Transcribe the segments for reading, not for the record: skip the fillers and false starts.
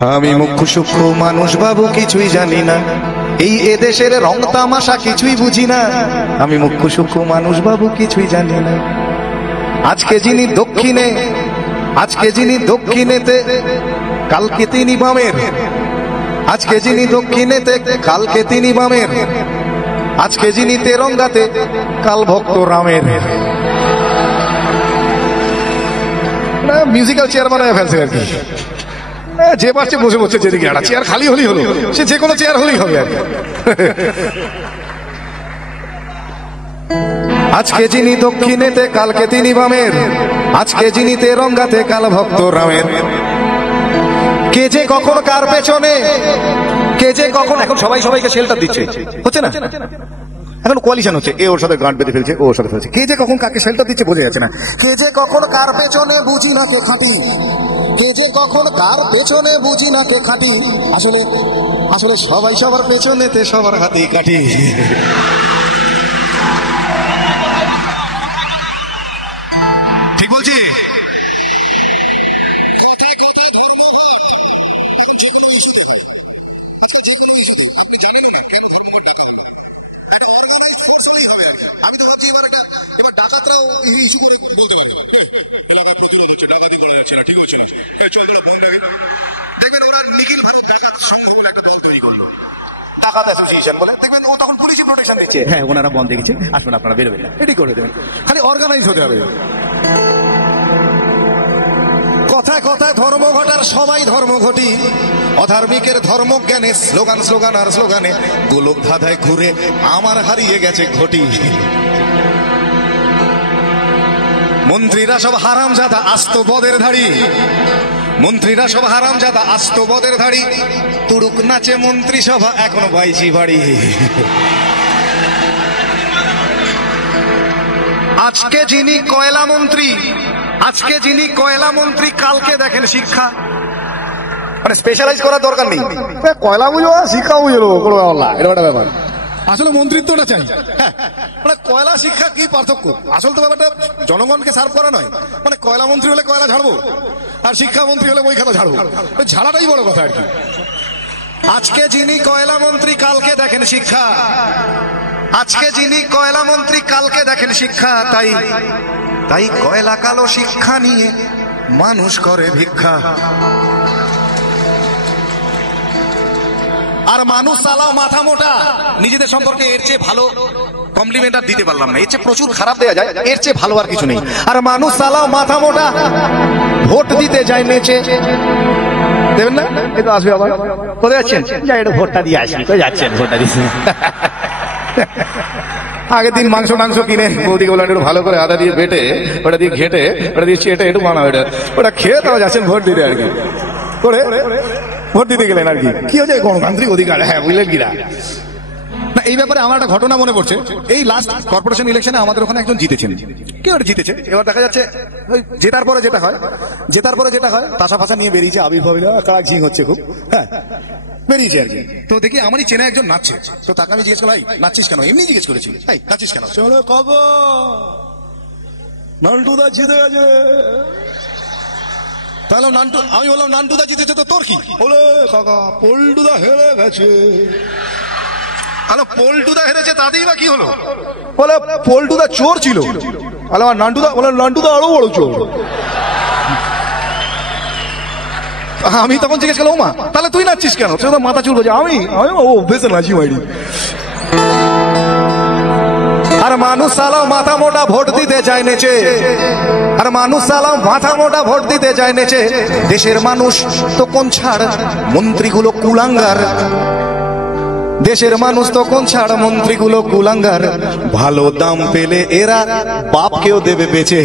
আমি মুখ্য সূক্ষ্ম মানুষ বাবু, কিছুই জানি না, এই এদেশের রং তামাশা কিছুই বুঝি না। আমি মুখ্য সূক্ষ্ম মানুষ বাবু, কিছুই জানি না। আজকে যিনি দক্ষিণেতে কালকে তিনি বামের, আজকে যিনি দক্ষিণেতে কালকে তিনি বামের, আজকে যিনি তেরঙ্গাতে কাল ভক্ত রামের। মিউজিক্যাল চেয়ার বানায় ফেলছে আর কি, যে পারছে বসে বসে, যেদিকে একটা চেয়ার খালি হলেই হলো, সে যে কোনো চেয়ার হলেই হবে আর কি। আজকে যিনি দক্ষিণেতে কালকে তিনি বামের, আজকে যিনি তেরঙ্গাতে কাল ভক্ত রামের। কে যে কখন কার পেছনে, কে যে কখন, এখন সবাই সবাইকে শেল্টার দিচ্ছে, হচ্ছে না? এখন কোয়ালিশন হচ্ছে, এ ওর সাথে গাঁট বেঁধে ফেলছে, ও ওর সাথে ফেলছে। কে যে কখন কাকে শেল্টার দিচ্ছে বোঝা যাচ্ছে না। কে যে কখন কার পেছনে বুঝি না কে খাঁটি, কে যে কখন কার পেছনে বুঝি না কে খাঁটি। আসলে আসলে সবাই সবার পেছনেতে সবার হাতে কাটি। ঠিক বলছি? কথায় কথায় ধর্মঘট এখন যে কোনো ইস্যুতে হয়। আচ্ছা, যে কোনো ইস্যুতে আপনি জানেন না কেন ধর্মঘট ডাকা হলো? একটা অর্গানাইজড ফোর্স হলেই হবে আর কি। আমি তো ভাবছি এবার ডাকাতরাও এই ইস্যু করে বলতে পারবে, এলাকা প্রতিরোধ হচ্ছে, ডাকাতি করা যাচ্ছে না, ঠিক হচ্ছে না, চল তোরা বন্ধ আগে। দেখবেন ওরা নিখিল ভারত ডাকাত সংঘ বলে একটা দল তৈরি করলো, ডাকাত অ্যাসোসিয়েশন বলে। দেখবেন ও তখন পুলিশি প্রোটেকশন দিচ্ছে, হ্যাঁ ওনারা বন্ধ দেখেছে, আসবেন আপনারা বেরোবেন না, এটাই করে দেবেন। খালি অর্গানাইজ হতে হবে। কথায় কথায় ধর্মঘটার সবাই ধর্মঘটি, অধার্মিকের ধর্মজ্ঞানে স্লোগান স্লোগান আর স্লোগানে গোলক ধাঁধায় ঘুরে আমার হারিয়ে গেছে ঘটি। মন্ত্রীরা সব হারামজাদা আস্ত বদের ধাড়ি, মন্ত্রীরা সব হারামজাদা আস্ত বদের ধাড়ি, তুড়ুক নাচে মন্ত্রিসভা এখনো বাইজি বাড়ি। আজকে যিনি কয়লা মন্ত্রী, আজকে যিনি কয়লা মন্ত্রী, কালকে দেখেন শিক্ষা। মানে স্পেশালাইজ করার দরকার নেই, কয়লা বুঝো শিক্ষা বুঝলো, কোনো ব্যাপার না, এটা একটা ব্যাপার। আসলে মন্ত্রিত্বটা চাই, মানে কয়লা শিক্ষা কি পার্থক্য? আসল তো ব্যাপারটা জনগণকে সার্ভ করা নয়। মানে কয়লা মন্ত্রী হলে কয়লা ঝাড়বো, আর শিক্ষা মন্ত্রী হলে বই খাতা ঝাড়বো, ঝাড়াটাই বড় কথা আর কি। আজকে যিনি কয়লা মন্ত্রী, কালকে দেখেন শিক্ষা, আজকে যিনি কয়লা মন্ত্রী, কালকে দেখেন শিক্ষা। তাই তাই কয়লা কালো শিক্ষা নিয়ে মানুষ করে ভিক্ষা। আর মানুষ চালাও মাথা মোটা, নিজেদের সম্পর্কে এর চেয়ে ভালো কমপ্লিমেন্ট আর দিতে পারলাম না, এর চেয়ে প্রচুর খারাপ দেওয়া যায়, এর চেয়ে ভালো আর কিছু নেই। আর মানুষ চালাও মাথা মোটা, ভোট দিতে যায় নেচে, দেবেন না? এই তো আসবে আবার, কোথায় যাচ্ছেন? যাই একটু ভোটটা দিয়ে আসি। কোথায় যাচ্ছেন? ভোটটা দিচ্ছি। আগের দিন মাংস টাংস কিনে বৌদিকে বললেন একটু ভালো করে আদা দিয়ে বেটে, ওটা দিয়ে ঘেটে, ওটা দিয়ে চেটে একটু বানাও, ওটা খেয়ে তাও যাচ্ছেন ভোট দিতে আর কি। করে ভোট দিতে গেলেন আর কি। কি হচ্ছে? গণতান্ত্রিক অধিকার, হ্যাঁ বুঝলেন কিনা? না, এই ব্যাপারে আমার একটা ঘটনা মনে পড়ছে। এই লাস্ট কর্পোরেশন ইলেকশনে আমাদের ওখানে একজন জিতেছেন। কেউ একটা জিতেছে, এবার দেখা যাচ্ছে জেতার পরে যেটা হয় তাসা ফাঁসা নিয়ে বেরিয়েছে, আবির্ভাব কারাক ঝিং হচ্ছে খুব, হ্যাঁ বেরিয়েছে আর কি। তো দেখি আমারই চেনা একজন নাচছে, তো তাকে আমি জিজ্ঞেস করলাম, নাচছিস কেন? এমনি জিজ্ঞেস করেছি, নাচছিস কেন? সে হলো কাকা নান্টুদা জিতে গেছে। তাহলে নান্টু, আমি বললাম নান্টুদা জিতেছে তো তোর কি? বলে কাকা পল্টুদা হেরে গেছে। আলো পল্টুদা হেরেছে তাতেই বা কি হলো? বলে পল্টুদা চোর ছিল। আলো নান্টুদা, বলে নান্টুদা আরো বড় চোর। আমি তখন জিজ্ঞেস করলাম, মা তাহলে তুই নাচছিস কেন? সে তো মাথা চুল করছে, আমি ও বেশি নাচি মাইরি। আর মানুষ সালাও মাথা মোটা ভোট দিতে যায় নেচে, আর মানুষ সালাও মাথা মোটা ভোট দিতে যায় নেচে। দেশের মানুষ তো কোন ছাড়, মন্ত্রীগুলো কুলাঙ্গার। দেশের মানুষ তো কোন ছাড়, মন্ত্রীগুলো কুলাঙ্গার। ভালো দাম পেলে এরা বাপকেও দেবে বেচে।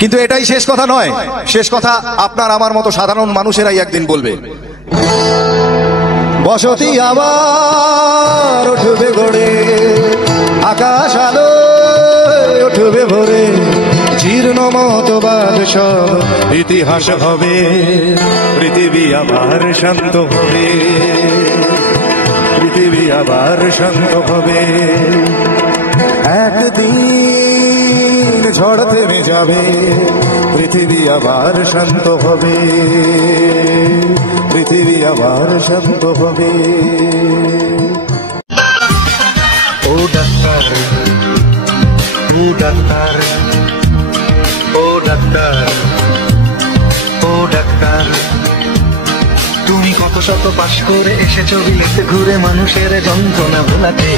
কিন্তু এটাই শেষ কথা নয়, শেষ কথা আপনার আমার মতো সাধারণ মানুষেরাই একদিন বলবে। বসতি আবার উঠবে গড়ে, আকাশ আলো উঠবে ভরে, জীর্ণ মতবাদ সব ইতিহাস হবে, পৃথিবী আবার শান্ত হবে, পৃথিবী আবার শান্ত হবে। একদিন ঝড় থেমে যাবে, পৃথিবী আবার শান্ত হবে, পৃথিবী আবার শান্ত হবে। ও ডাক্তার, ও ডাক্তার, ও ডাক্তার, ও ডাক্তার, তুমি কত শত পাশ করে এসেছো বিলেতে ঘুরে মানুষের যন্ত্রণা ভোলাতে।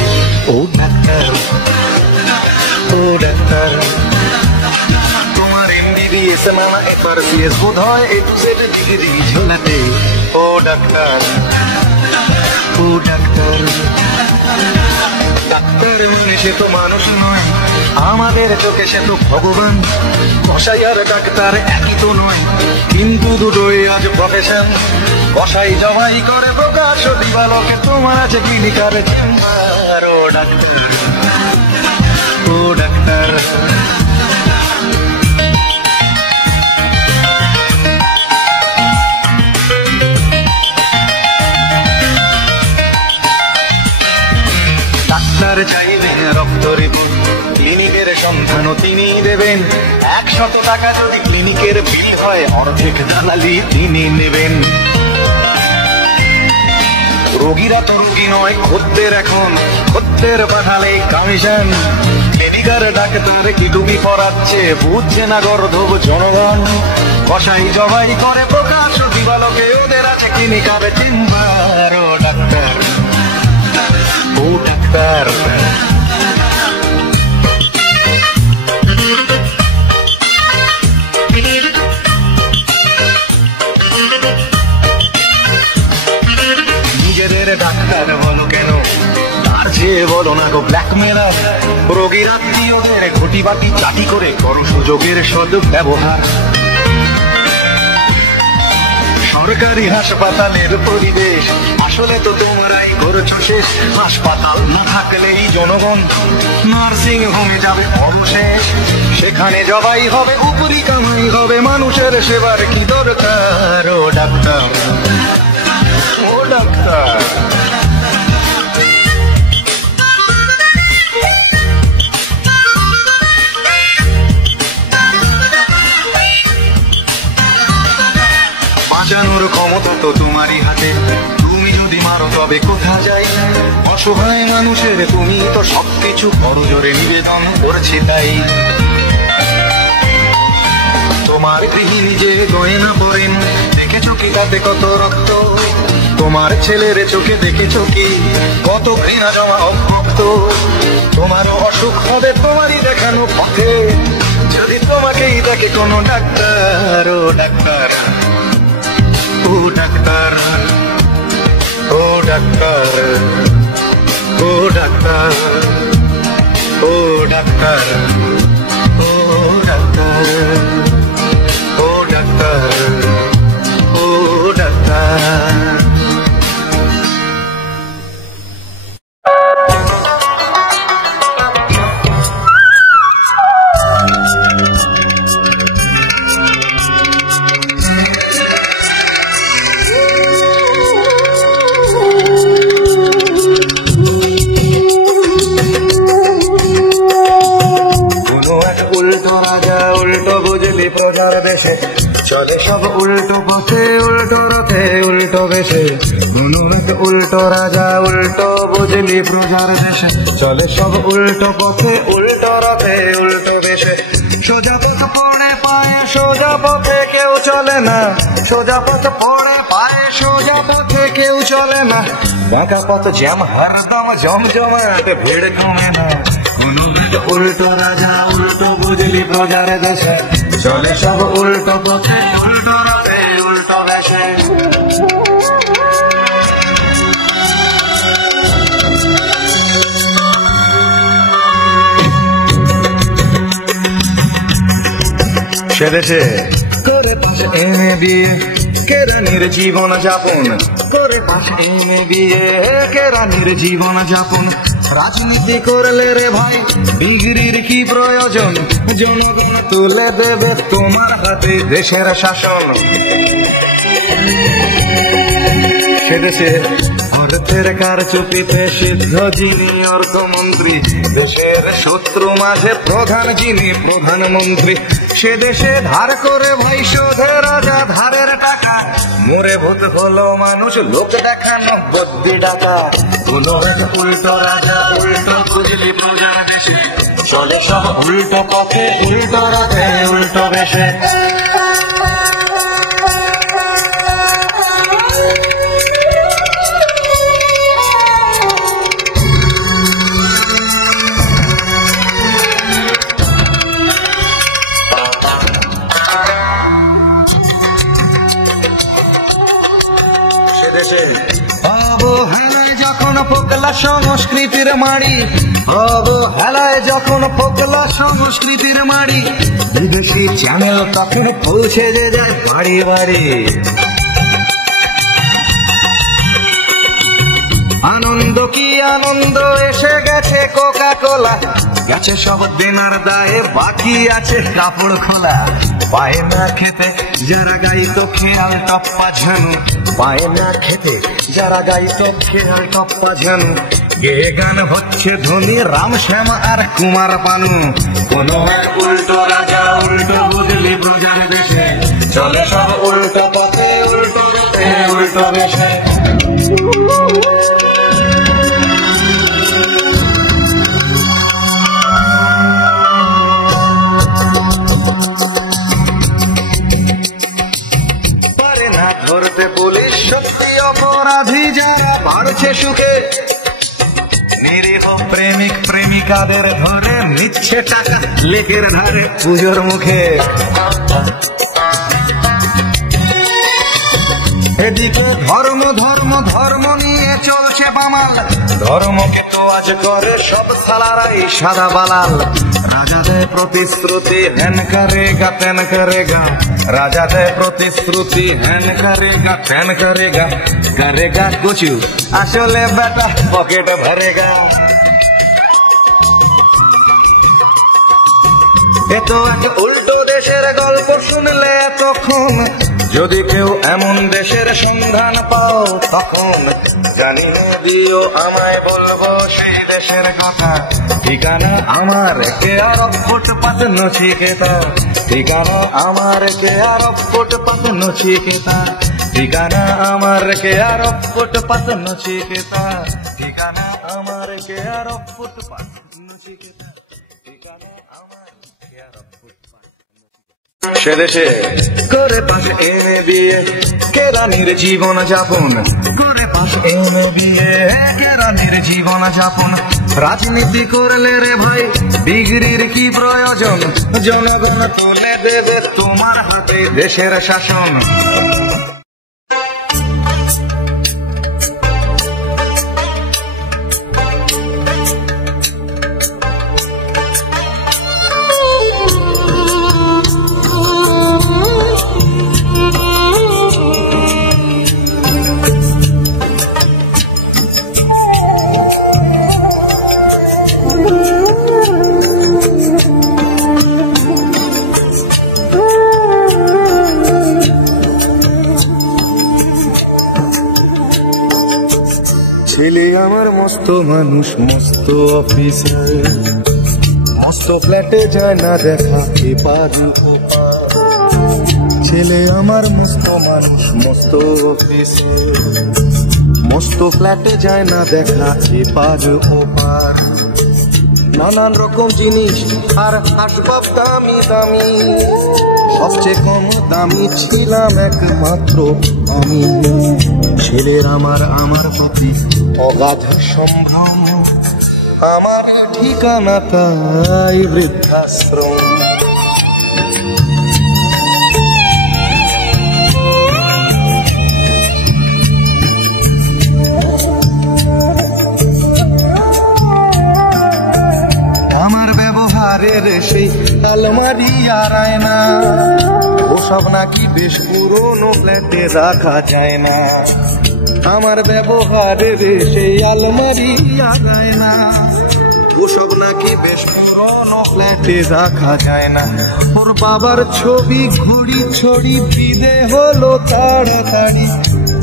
ও ডাক্তার, ও ডাক্তার, তোমার MBBS মানা FRCS বোধ হয় A to Z ডিগ্রি ঝোলাতে। ও ডাক্তার, ও ডাক্তার, ডাক্তার মানে সে তো মানুষ নয়, আমাদের চোখে সে তো ভগবান। কসাই আর ডাক্তার একই তো নয়, কিন্তু দুটোই আজ প্রফেশন। কসাই জবাই করে প্রকাশ দিবালোকে, তোমার আছে ক্লিনিকার চেম্বার। ও ডাক্তার, ও ডাক্তার, ডাক্তার চাইবেন রক্ত রিপোর্ট, ক্লিনিকের সন্ধানও তিনি দেবেন। 100 টাকা যদি ক্লিনিকের বিল হয়, অর্ধেক দালালি তিনি নেবেন। রোগীরা তো রোগী নয় খদ্দের, এখন খদ্দের পাঠালে কমিশন। ক্লিনিকার ডাক্তার কি টুপি পরাচ্ছে, বুঝছে না গর্ধব জনগণ। কসাই জবাই করে প্রকাশ দিবালোকে, ওদের আছে ক্লিনিকার চেম্বার। ও ডাক্তার, ও ডাক্তার, নিজেদের ডাক্তার বলো কেন, তার চেয়ে বলো না গো ব্ল্যাকমেলার। রোগীর আত্মীয়দের ঘটি বাটি চাটি করে করো সুযোগের সদ্ব্যবহার। সরকারি হাসপাতালের পরিবেশ আসলে তো তোমরাই করছো শেষ। হাসপাতাল না থাকলেই জনগণ নার্সিং হোমে যাবে অবশেষ। সেখানে জবাই হবে, উপরি কামাই হবে, মানুষের সেবার কি দরকার। ও ডাক্তার, ও ডাক্তার, বাঁচানোর ক্ষমতা তো তোমারই হাতে, তুমি যদি মারো তবে কোথা যাই। অসহায় মানুষের তুমি তো সবকিছু করজোরে নিবেদন করছি তাই। তোমার গৃহিণী যে গয়না পরেন, দেখেছো কি তাতে কত রক্ত? তোমার ছেলের চোখে দেখেছো কি কত ঘৃণা জমা অভক্ত? তোমারও অসুখ হবে তোমারই দেখানো পথে, যদি তোমাকেই দেখে কোনো ডাক্তার। ও ডাক্তার, ও ডাক্তার, ও ডাক্তার, ও ডাক্তার, ও ডাক্তার, ও ডাক্তার, ও ডাক্তার, ও ডাক্তার। প্রজার দেশে চলে সব উল্টো পথে, উল্টো রথে উল্টো বেশে। কোনো এক উল্টো রাজা, উল্টো বুঝলি প্রজার দেশে চলে সব উল্টো পথে, উল্টো রথে উল্টো বেশে। সোজা পথ পড়ে পায়ে, সোজা পথে কেউ চলে না। সোজা পথ পড়ে পায়ে, সোজা পথে কেউ চলে না। বাঁকা পথ জ্যাম হরদম জমজমাট, ভিড় কমে না। কোনো এক উল্টো রাজা, উল্টো বুঝলি প্রজার দেশে চলে সব উল্টো পথে, উল্টো রথে উল্টো বেশে। সে দেশে করে পাশে এনে বিয়ে, কেরানির জীবন যাপন করে পাশে এনে বিয়ে, কেরানির জীবন যাপন। রাজনীতি করলে রে ভাই ডিগ্রির কি প্রয়োজন? জনগণ তুলে দেবে তোমার হাতে দেশের শাসন। সেদেশে অর্থের কারচুপিতে সিদ্ধ যিনি অর্থমন্ত্রী, দেশের শত্রু মাঝে প্রধান যিনি প্রধানমন্ত্রী। সে দেশে ধার করে ভাই শোধে রাজা ধারের টাকা, মরে ভূত হলো মানুষ লোক দেখানো বদ্যি ডাকা। কোনো এক উল্টো রাজা উল্টো বুঝলি প্রজার দেশে, চলে সব উল্টো পথে উল্টো রাতে উল্টো বেশে। অবহেলায় যখন পোকলা সংস্কৃতির মাড়ি, অবহেলায় যখন পোকলা সংস্কৃতির মাড়ি, বিদেশি চ্যানেল তখন পৌঁছে যে যায় বাড়ি বাড়ি। আনন্দ কি আনন্দ, এসে গেছে কোকা কোলা, গেছে সব দেনার দায়ে বাকি আছে কাপড় খোলা। পায় না খেতে যারা গাইতো খেয়াল টপ্পা ঝানু, পায় না খেতে যারা গাইতো খেয়াল টপ্পা ঝানু, গে গান হচ্ছে ধনী রাম শ্যাম আর কুমার পানু। কোন এক উল্টো রাজা উল্টো বুঝলি প্রজার দেশে, চলে সব উল্টো পথে উল্টো রথে উল্টো বেশে। ধরতে পুলিশ সত্যি অপরাধী যারা বাড়ছে সুখে, নিরীহ প্রেমিক প্রেমিকাদের ধরে নিচ্ছে টাকা লিখের ধারে পুজোর মুখে। এদিকে ধর্ম ধর্ম ধর্ম নিয়ে চলছে বামাল, ধর্মকে তো আজ করে সব সালারাই সাদা বালাল। রাজা দেয় প্রতিশ্রুতি হেন করেগা তেন করেগা, রাজা দেয় প্রতিশ্রুতি হেন করেগা তেন করেগা, করেগা কুছু আসলে বেটা পকেট ভরেগা। এ তো এক উল্টো দেশের গল্প শুনলে তখন, যদি কেউ এমন দেশের সন্ধান পাও তখন জানিয়ে দিও আমায়, বলবো সেই দেশের কথা। ঠিকানা আমার কেয়ারব ফুটপাত নচিকেতা, ঠিকানা আমার কেয়ারব ফুটপাত নচিকেতা, ঠিকানা আমার কেয়ারব ফুটপাত নচিকেতা, ঠিকানা আমার কেয়ারব ফুটপাত নচিকেতা, ঠিকানা আমার কেয়ারব ফুটপাত। সে দেশে করে পাশে এনে দিয়ে কেরানির জীবন যাপন, করে পাশে এনে দিয়ে কেরানির জীবন যাপন। রাজনীতি করলে রে ভাই ডিগ্রির কি প্রয়োজন, জনগণ তুলে দেবে তোমার হাতে দেশের শাসন। ছেলে আমার মস্ত মানুষ মস্ত অফিসার, মস্ত ফ্ল্যাটে যায় না দেখা এপার ওপার। ছেলে আমার মস্ত মানুষ মস্ত অফিসার, মস্ত ফ্ল্যাটে যায় না দেখা এপার ওপার। নানান রকম জিনিস আর আসবাব দামি দামি, সবচেয়ে কম দামি ছিলাম একমাত্র আমি। ছেলের আমার প্রতি অগাধ সম্ভ্রম, আমার ঠিকানা তাই বৃদ্ধাশ্রম। আমার ব্যবহারের সেই আলমারি আর আয়না, ওসব নাকি বেশ পুরনো ফ্ল্যাটে রাখা যায় না। আমার ব্যবহারের সেই আলমারি আর আয়না, ওসব নাকি বেশ পুরনো ফ্ল্যাটে রাখা যায় না। ওর বাবার ছবি ঘড়ি ছড়ি বিদে হলো তাড়াতাড়ি,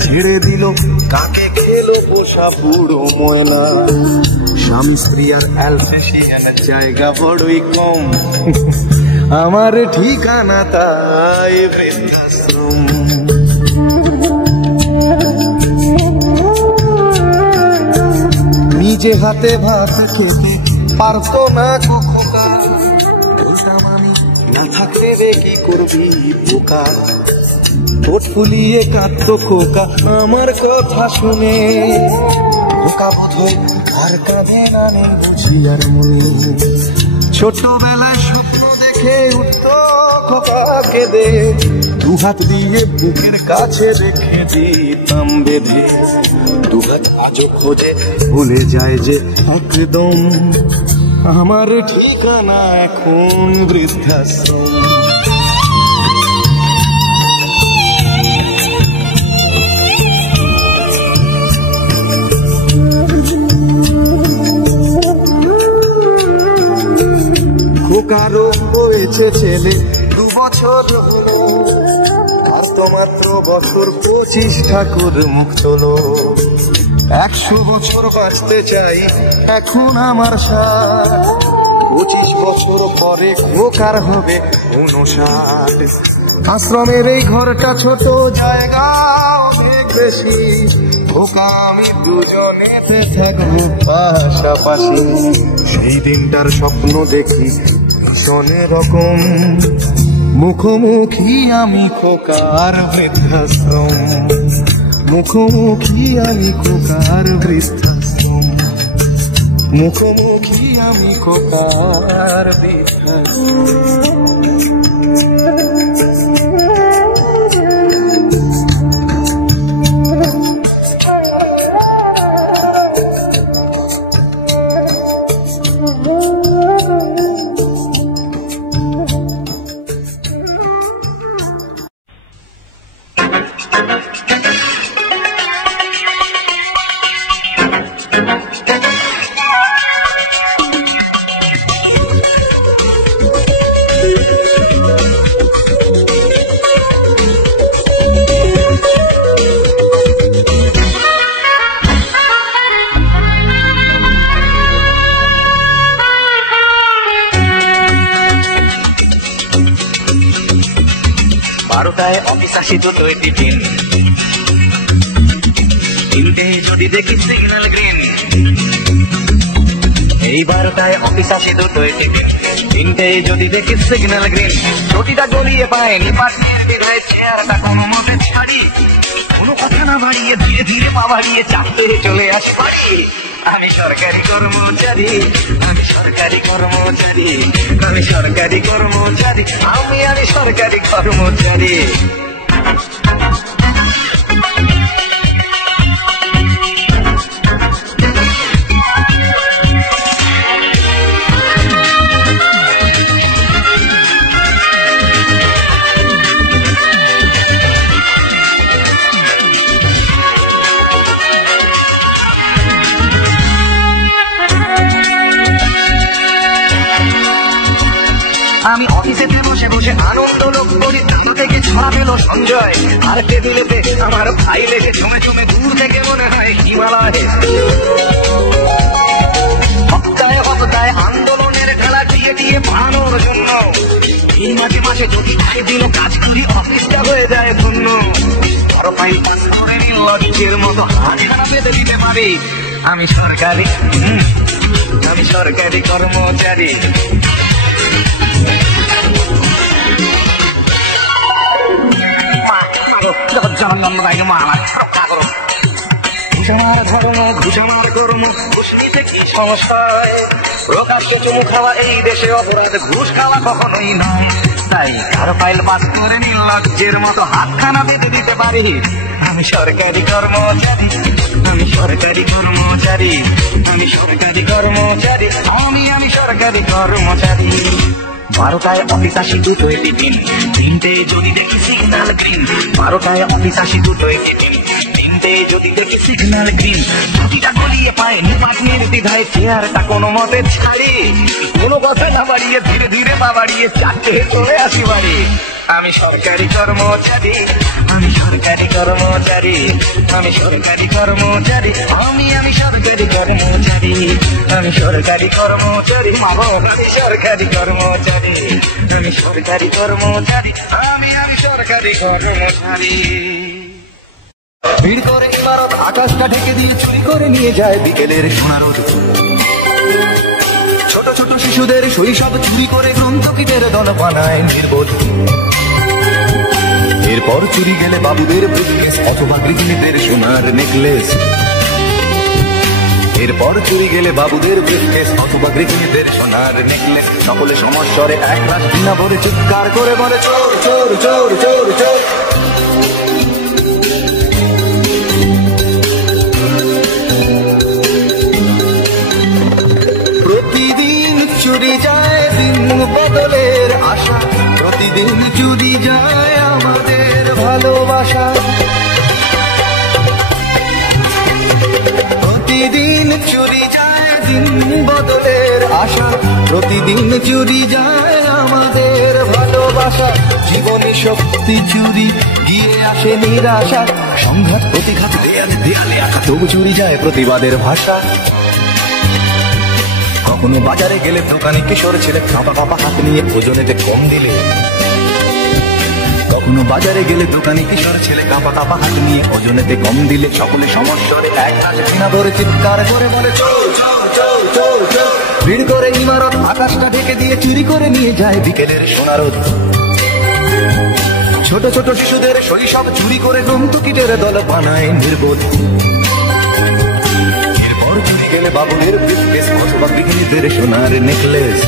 ছেড়ে দিল কাকে খেলো পোষা বুড়ো ময়না। স্বামী স্ত্রী আর অ্যালসেশিয়ান জায়গা বড়ই কম, আমার ঠিকানা তাই বৃদ্ধাশ্রম। নিজে হাতে ভাত খেতে পারতো না খোকা, বলতাম আমি না থাকতে রে কি করবি বোকা। ঠোঁট ফুলিয়ে কাঁদতো খোকা আমার কথা শুনে, খোকা বোধহয় আর কাঁদে না নেই বুঝি আর মনে। ছোটবেলায় স্বপ্ন দেখে উঠতো খোকা কেঁদে, দুহাত দিয়ে বুকের কাছে রেখে দিতাম বেঁধে। দুহাত আজও খোঁজে ভুলে যায় যে একদম, আমার ঠিকানা এখন বৃদ্ধাশ্রম। খোকারও হয়েছে ছেলে 2 বছর হলো, আর তো মাত্র বছর 25 ঠাকুর মুখ চলো। 100 বছর বাঁচতে চাই এখন আমার 25 বছর পরে খোকার হবে 59। আশ্রমের এই ঘরটা ছোট, জায়গা অনেক বেশি, খোকা আমি দুজনেতে থাকবো পাশাপাশি। সেই দিনটার স্বপ্ন দেখি ভীষণ রকম, মুখোমুখি আমি খোকার বৃদ্ধাশ্রম। মুখোমুখি আমি খোকার বৃদ্ধাশ্রম, মুখোমুখি আমি খোকার বৃদ্ধাশ্রম। অফিস আসি দুটোই টিফিন, 3টে যদি দেখি সিগন্যাল গ্রিন। এই 12টায় অফিস আসি দুটোই টিফিন, 3টে যদি দেখি সিগন্যাল গ্রিন। রুটিটা গলিয়ে পায়নি পাঠিয়ে চেয়ারটা কোনো মতে ছাড়ি, কোনো কথা না বাড়িয়ে ধীরে ধীরে পা বাড়িয়ে 4টে চলে আসি বাড়ি। আমি সরকারি কর্মচারী, আমি সরকারি কর্মচারী, আমি সরকারি কর্মচারী, আমি সরকারি কর্মচারী। আমি অফিসেতে বসে বসে আনন্দ লোক করি, থেকে ছড়া পেল সঞ্জয়। আর টেবিলেতে আমার ভাই লেখে ঝুমে ঝুমে, দূর থেকে মনে হয় হিমালয়। হপ্তায় হপ্তায় আন্দোলনের খেলা দিয়ে দিয়ে বাড়ানোর জন্য, এই মাঝে মাঝে যদি ভাই দিল কাজ করি অফিসটা হয়ে যায় শূন্য। বড় ফাইল পাস করে নির্লজ্জের মতো হাতখানা পেতে দিতে পারি। আমি সরকারি, আমি সরকারি কর্মচারী। ঘুষামার ধর্ম, ঘুষামার কর্ম, ঘুষ নিতে কি সমস্যায়? প্রকাশ্যে চুমু খাওয়া এই দেশে অপরাধ, ঘুষ খাওয়া কখনোই নয়। তাই কারো ফাইল পাস করে নির্লজ্জের মতো হাতখানা পেতে দিতে পারি। আমি সরকারি কর্মচারী, আমি সরকারি কর্মচারী, আমি সরকারি কর্মচারী, আমি সরকারি কর্মচারী। 12টায় অফিস আসি দুটোই টিফিন, 3টে যদি দেখি সিগন্যাল গ্রিন। 12টায় অফিস আসি দুটোই টিফিন, 3টে যদি দেখি সিগন্যাল গ্রিন। ছুটিটা গলিয়ে পায়নি 5 মিনিট দ্বিধায় চেয়ারটা কোনো মতে ছাড়ি। কোনো কথা না বাড়িয়ে ধীরে ধীরে পা বাড়িয়ে 4টে চলে আসি বাড়ি। আমি সরকারি কর্মচারী, আমি সরকারি সরকারি কর্মচারী, আমি সরকারি কর্মচারী, আমি সরকারি কর্মচারী, আমি সরকারি কর্মচারী, মাগো আমি সরকারি কর্মচারী, আমি সরকারি কর্মচারী, আমি সরকারি কর্মচারী। ভিড় করে ইমারত আকাশটা ঢেকে দিয়ে চুরি করে নিয়ে যায় বিকেলের সোনারোদ। ছোট ছোট শিশুদের শৈশব চুরি করে গ্রন্থকিটের দল বানায় নির্বোধ। এরপর চুরি গেলে বাবুদের ব্রিফকেস অথবা গৃহিণীদের সোনার নেকলেস। এরপর চুরি গেলে বাবুদের ব্রিফকেস অথবা গৃহিণীদের সোনার নেকলেস। সকলে সমস্বরে এক রাত দিনা ভরে চিৎকার করে বলে চোর চোর চোর চোর চোর। প্রতিদিন চুরি যায় দিন বদলের আশা, প্রতিদিন চুরি যায় আমাদের ভালোবাসা। প্রতিদিন চুরি যায় দিন বদলের আশা, প্রতিদিন চুরি যায় আমাদের ভালোবাসা। জীবনে শক্তি চুরি গিয়ে আসে নিরাশা, সংঘাত প্রতিঘাত দেয়ালে দেয়ালে আঁকা, তবু চুরি যায় প্রতিবাদের ভাষা। কখনো বাজারে গেলে দোকানে কিশোর ছেলে কাঁপা কাঁপা হাত নিয়ে ওজনেতে কম দিলে, কখনো বাজারে গেলে দোকানে কিশোর ছেলে কাঁপা কাঁপা হাত নিয়ে ওজনেতে কম দিলে, সকলে সমস্বরে এক রাত দিনা ভরে চিৎকার করে বলে চোর চোর চোর চোর চোর। ভিড় করে ইমারত আকাশটা ঢেকে দিয়ে চুরি করে নিয়ে যায় বিকেলের সোনারোদ। ছোট ছোট শিশুদের শৈশব চুরি করে গ্রন্থকিটের দল বানায় নির্বোধ। এরপর চুরি গেলে বাবুদের ব্রিফকেস অথবা গৃহিণীদের সোনার নেকলেস।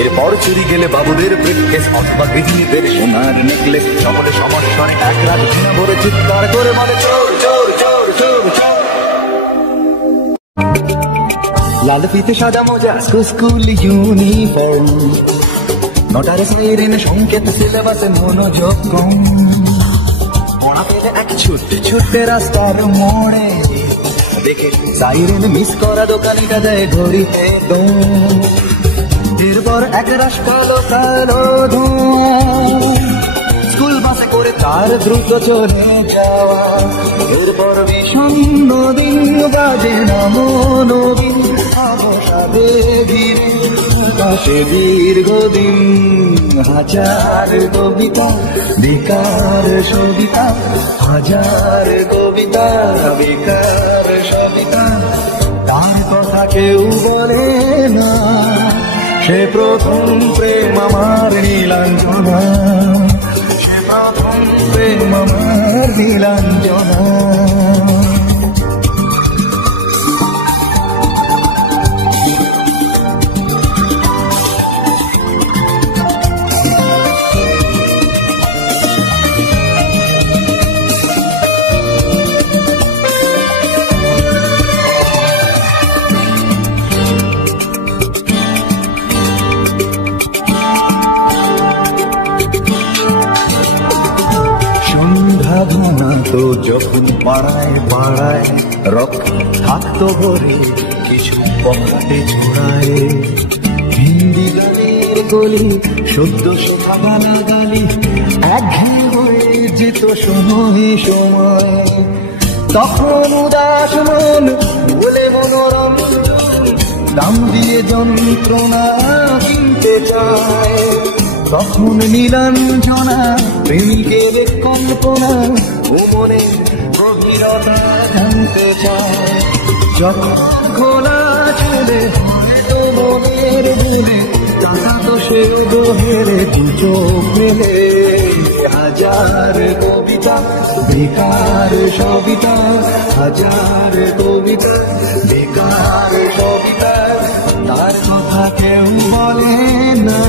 এরপর চুরি গেলে বাবুদের ব্রিফকেস অথবা গৃহিণীদের সোনার নেকলেস। সকলে সমস্যায় এক রাত দিনা ভরে চিৎকার করে বলে চোর চোর চোর চোর চোর। লাল ফিতে সাদা মোজা স্কুল ইউনিফর্ম, নটারে সাইরেন সংকেত সিলেবাসে মনোযোগ কম। পড়া পেলে এক ছুটতে ছুটতে রাস্তার মোড়ে, দেখে সাইরেন মিস করা দোকানিটা যায় ঘড়িতে দম। এরপর এক রাশ কালো কালো ধোঁয়া, স্কুল বাসে করে তার দ্রুত চলে যাওয়া। এরপর বিষণ্ণ দিন বাজে নামো নবীন, অবসাদে ধীরে আকাশে দীর্ঘদিন। হাজার কবিতা বেকার সবিতা, হাজার কবিতা বেকার সবিতা। তার কথা কেউ বলে না, সে প্রথম প্রেম আমার নীলাঞ্জনা, সে প্রথম প্রেম আমার নীলাঞ্জনা। তো যখন পাড়ায় পাড়ায় রক্ত থাকতো ভরে কিছু পকেটে ছড়ায়, হিন্দি গানের গলি সদ্য শোভা গালাগালি একঘেয়ে হয়ে যেত সময় সময়। তখন উদাস মন বলে মনোরঞ্জন, দাম দিয়ে যন্ত্রণা কিনতে চায়। তখন নীলাঞ্জনা প্রেমিকের কল্পনা ও মনে গভীরতা জানতে চায়। যখন খোলা চলে তো মনের ভুলে, টাকা তো সে দোহেরে দু চোখ মেলে। হাজার কবিতা বেকার সবিতা, হাজার কবিতা বেকার সবিতা। তার কথা কেউ বলে না,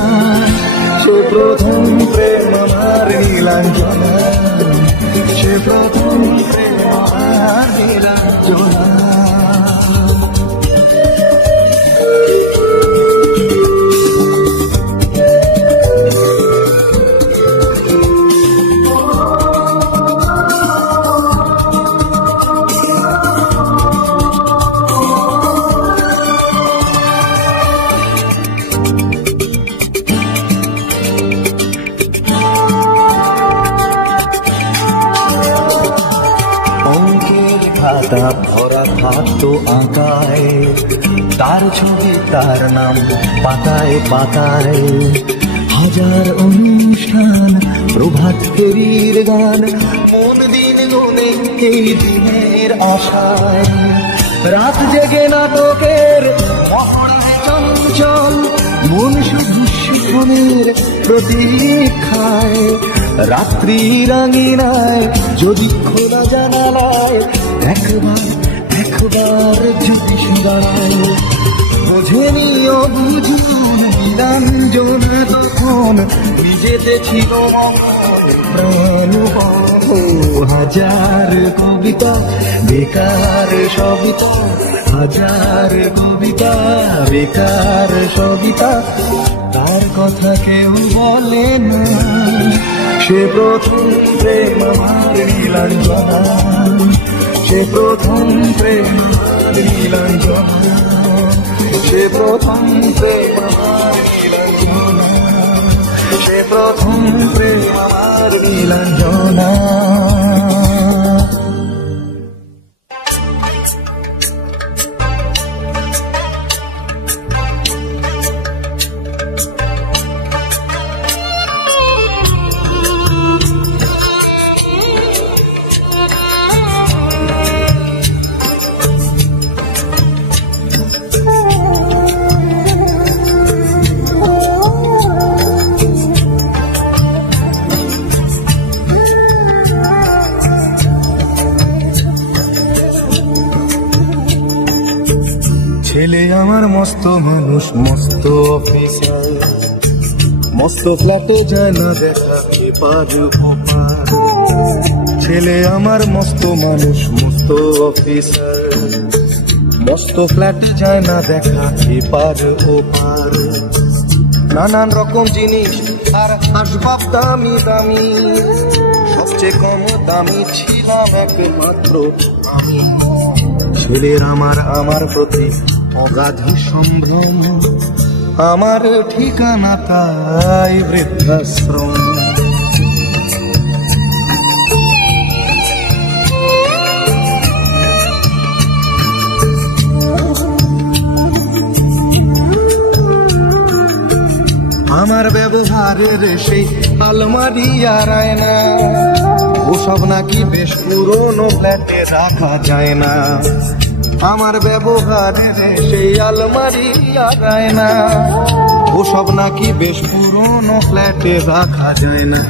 সে প্রথম প্রেম আমার নীলাঞ্জনা, সে প্রথম প্রেম আমার নীলাঞ্জনা। খাতা ভরা থাকতো আঁকায়, তার ছবি তার নাম পাতায় পাতায়। হাজার অনুষ্ঠান প্রভাত ফেরির গান, মন দিন গুনে এই দিনের আশায়। রাত জেগে নাটকের মহড়ায় চঞ্চল, মন শুধু শিখনের প্রতীক্ষায়। রাত্রি রাঙিনায় যদি খোলা জানালায় একবার একবার জ্যোতিষ দাঁড়ায়। বোঝেনি ও বুঝলো নিরঞ্জন তখন, নিজেতে ছিল প্রাণ। হাজার কবিতা বেকার সবিতা, হাজার কবিতা বেকার সবিতা। তার কথা কেউ বলে না, সে প্রথম প্রেম আমার নীলাঞ্জনা, সে প্রথম প্রেম আমার নীলাঞ্জনা, সে প্রথম প্রেম আমার নীলাঞ্জনা, সে প্রথম প্রেম আমার নীলাঞ্জনা। ছেলে আমার মস্ত মানুষ, মস্ত অফিসার, মস্ত ফ্ল্যাটে যায় না দেখা এপার ওপার। ছেলে আমার মস্ত মানুষ, মস্ত অফিসার, মস্ত ফ্ল্যাটে যায় না দেখা এপার ওপার। নানান রকম জিনিস আর আসবাব দামি দামি, সবচেয়ে কম দামি ছিলাম একমাত্র আমি। ছেলের আমার প্রতি অগাধ সম্ভ্রম, আমার ঠিকানা তাই বৃদ্ধাশ্রম। আমার ব্যবহারের সেই আলমারি আর আয়না, ওসব নাকি বেশ পুরনো ফ্ল্যাটে রাখা যায় না। আমার ব্যবহারের সেই আলমারি আর আয়না, ওসব নাকি বেশ পুরনো ফ্ল্যাটে রাখা যায় না।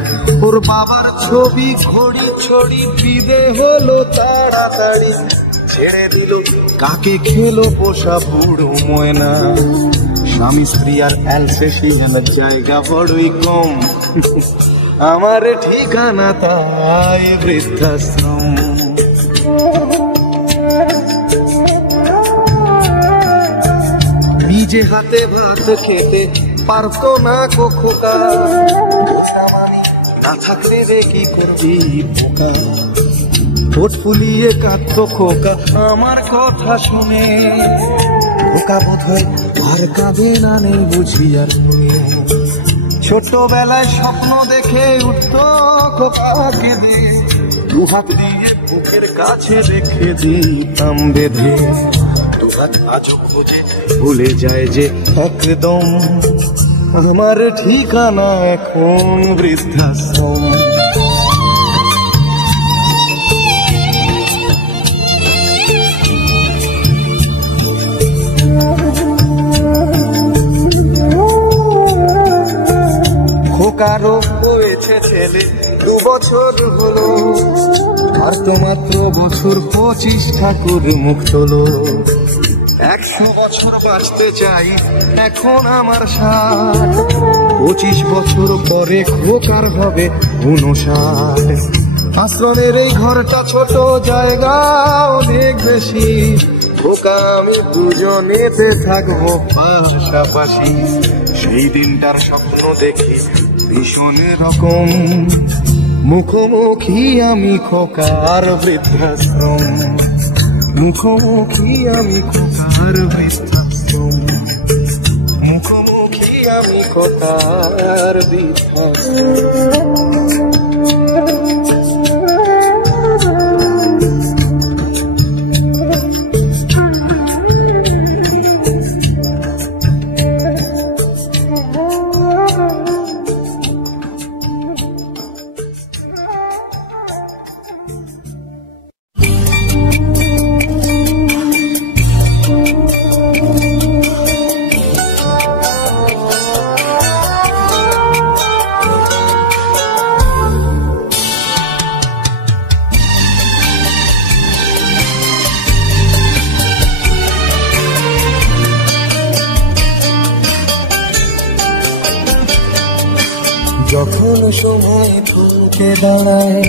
ওর বাবার ছবি ঘড়ি ছড়ি বিদে হলো তাড়াতাড়ি, ছেড়ে দিল কাকে খেলো পোষা বুড়ো ময়না। স্বামী স্ত্রী আর অ্যালসেশিয়ান জায়গা বড়ই কম, আমার ঠিকানা তাই বৃদ্ধাশ্রম। নিজে হাতে ভাত খেতে পারতো না গো খোকা, না থাকলে রে কি করবি বোকা। ঠোঁট ফুলিয়ে কাঁদতো খোকা আমার কথা শুনে, খোকা বোধহয় আর কাঁদে না নেই বুঝি আর শুনে। ছোটবেলায় স্বপ্ন দেখে উঠতো খোকা কেঁদে, দুহাত দিয়ে বুকের কাছে রেখে দিতাম বেঁধে। দুহাত আজও খুঁজে ভুলে যায় যে একদম, আমার ঠিকানা এখন বৃদ্ধাশ্রম। খোকারও হয়েছে ছেলে 2 বছর হলো, আর তো মাত্র বছর 25 ঠাকুর মুখ তোলো। 100 বছর বাঁচতে চাই এখন আমার 60, 25 বছর পরে খোকার হবে 59। আশ্রমের এই ঘরটা ছোট, জায়গা অনেক বেশি, খোকা আমি দুজনেতে থাকবো পাশাপাশি। সেই দিনটার স্বপ্ন দেখি ভীষণ রকম, মুখোমুখি আমি খোকার বৃদ্ধাশ্রম, মুখোমুখি আমি খোকার বৃদ্ধাশ্রম, মুখোমুখি আমি খোকার বৃদ্ধাশ্রম। সময় থমকে দাঁড়ায়,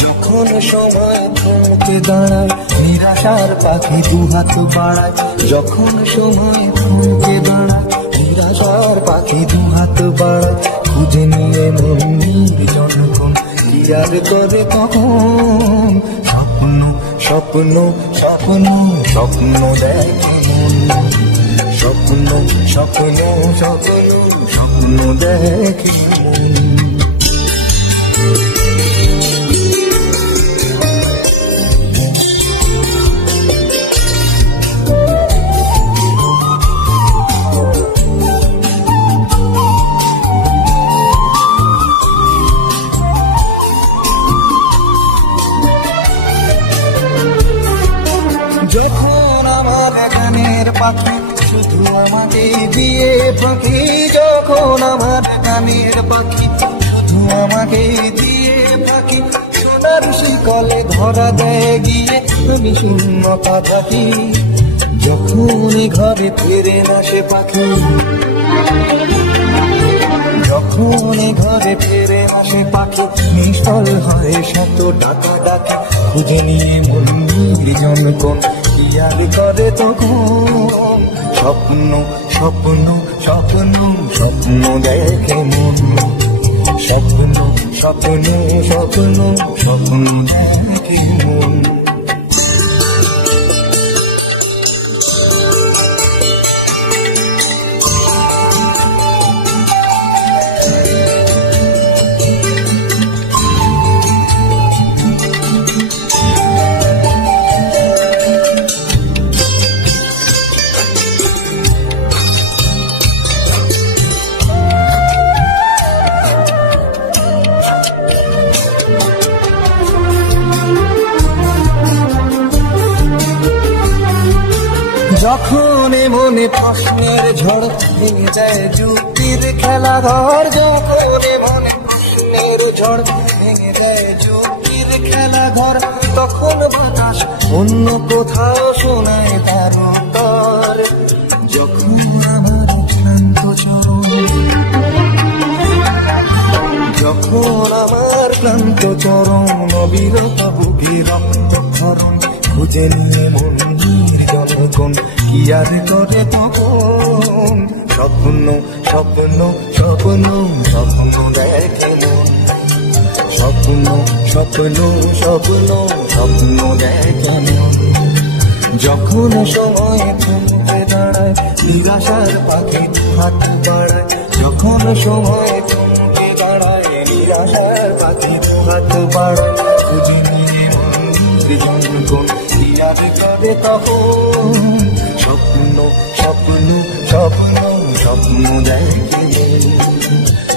যখন সময় থমকে দাঁড়ায়, নিরাশার পাখি দুহাত বাড়ায়, যখন সময় থমকে দাঁড়ায়, নিরাশার পাখি দুহাত বাড়ায়, খুঁজে নিয়ে মন নির্জনক্ষণ কি আর করে তখন, স্বপ্ন স্বপ্ন স্বপ্ন স্বপ্ন দেখে মন, স্বপ্ন স্বপ্ন স্বপ্ন স্বপ্ন দেখে মন। যখন আমার গানের পাখি শুধু আমাকে দিয়ে পাখি, যখন আমার গানের পাখি শুধু আমাকে দিয়ে পাখি, সোনার শিকলে ধরা দেয় গিয়ে আমি শূন্যতা থাকি, যখন ঘরে ফিরে না সে পাখি, যখন ঘরে ফিরে না সে পাখি, নিষ্ফল হয় শত ডাকা ডাকি, খুঁজে নিয়ে মন নির্জনক্ষণ কি আর করে তখন, স্বপ্ন স্বপ্ন স্বপ্ন স্বপ্ন দেখে মন, স্বপ্ন স্বপ্ন স্বপ্ন স্বপ্ন দেখে মন। যখন মনে প্রশ্নের ঝড় ভেঙে যায় যুক্তির খেলাঘর, যখন মনে প্রশ্নের ঝড় ভেঙে যায় যুক্তির খেলাঘর, তখন বাতাস অন্য কোথাও শোনায় তার উত্তর, যখন আমার ক্লান্ত চরণ, যখন আমার ক্লান্ত চরণ অবিরত বুকে রক্তক্ষরণ, খুঁজে নিয়ে মন নির্জনক্ষণ কি আর করে তখন, স্বপ্ন স্বপ্ন স্বপ্ন স্বপ্ন দেখে মন, স্বপ্ন স্বপ্ন স্বপ্ন স্বপ্ন দেখে মন, যখন সময় থমকে দাঁড়ায়, নিরাশার পাখি হাত বাড়ায়, যখন সময় থমকে দাঁড়ায়, নিরাশার পাখি হাত বাড়ায়, খুঁজে নিয়ে মন নির্জনক্ষণ কি আর করে তখন, স্বপ্ন স্বপ্ন স্বপ্ন স্বপ্ন দেখে মন,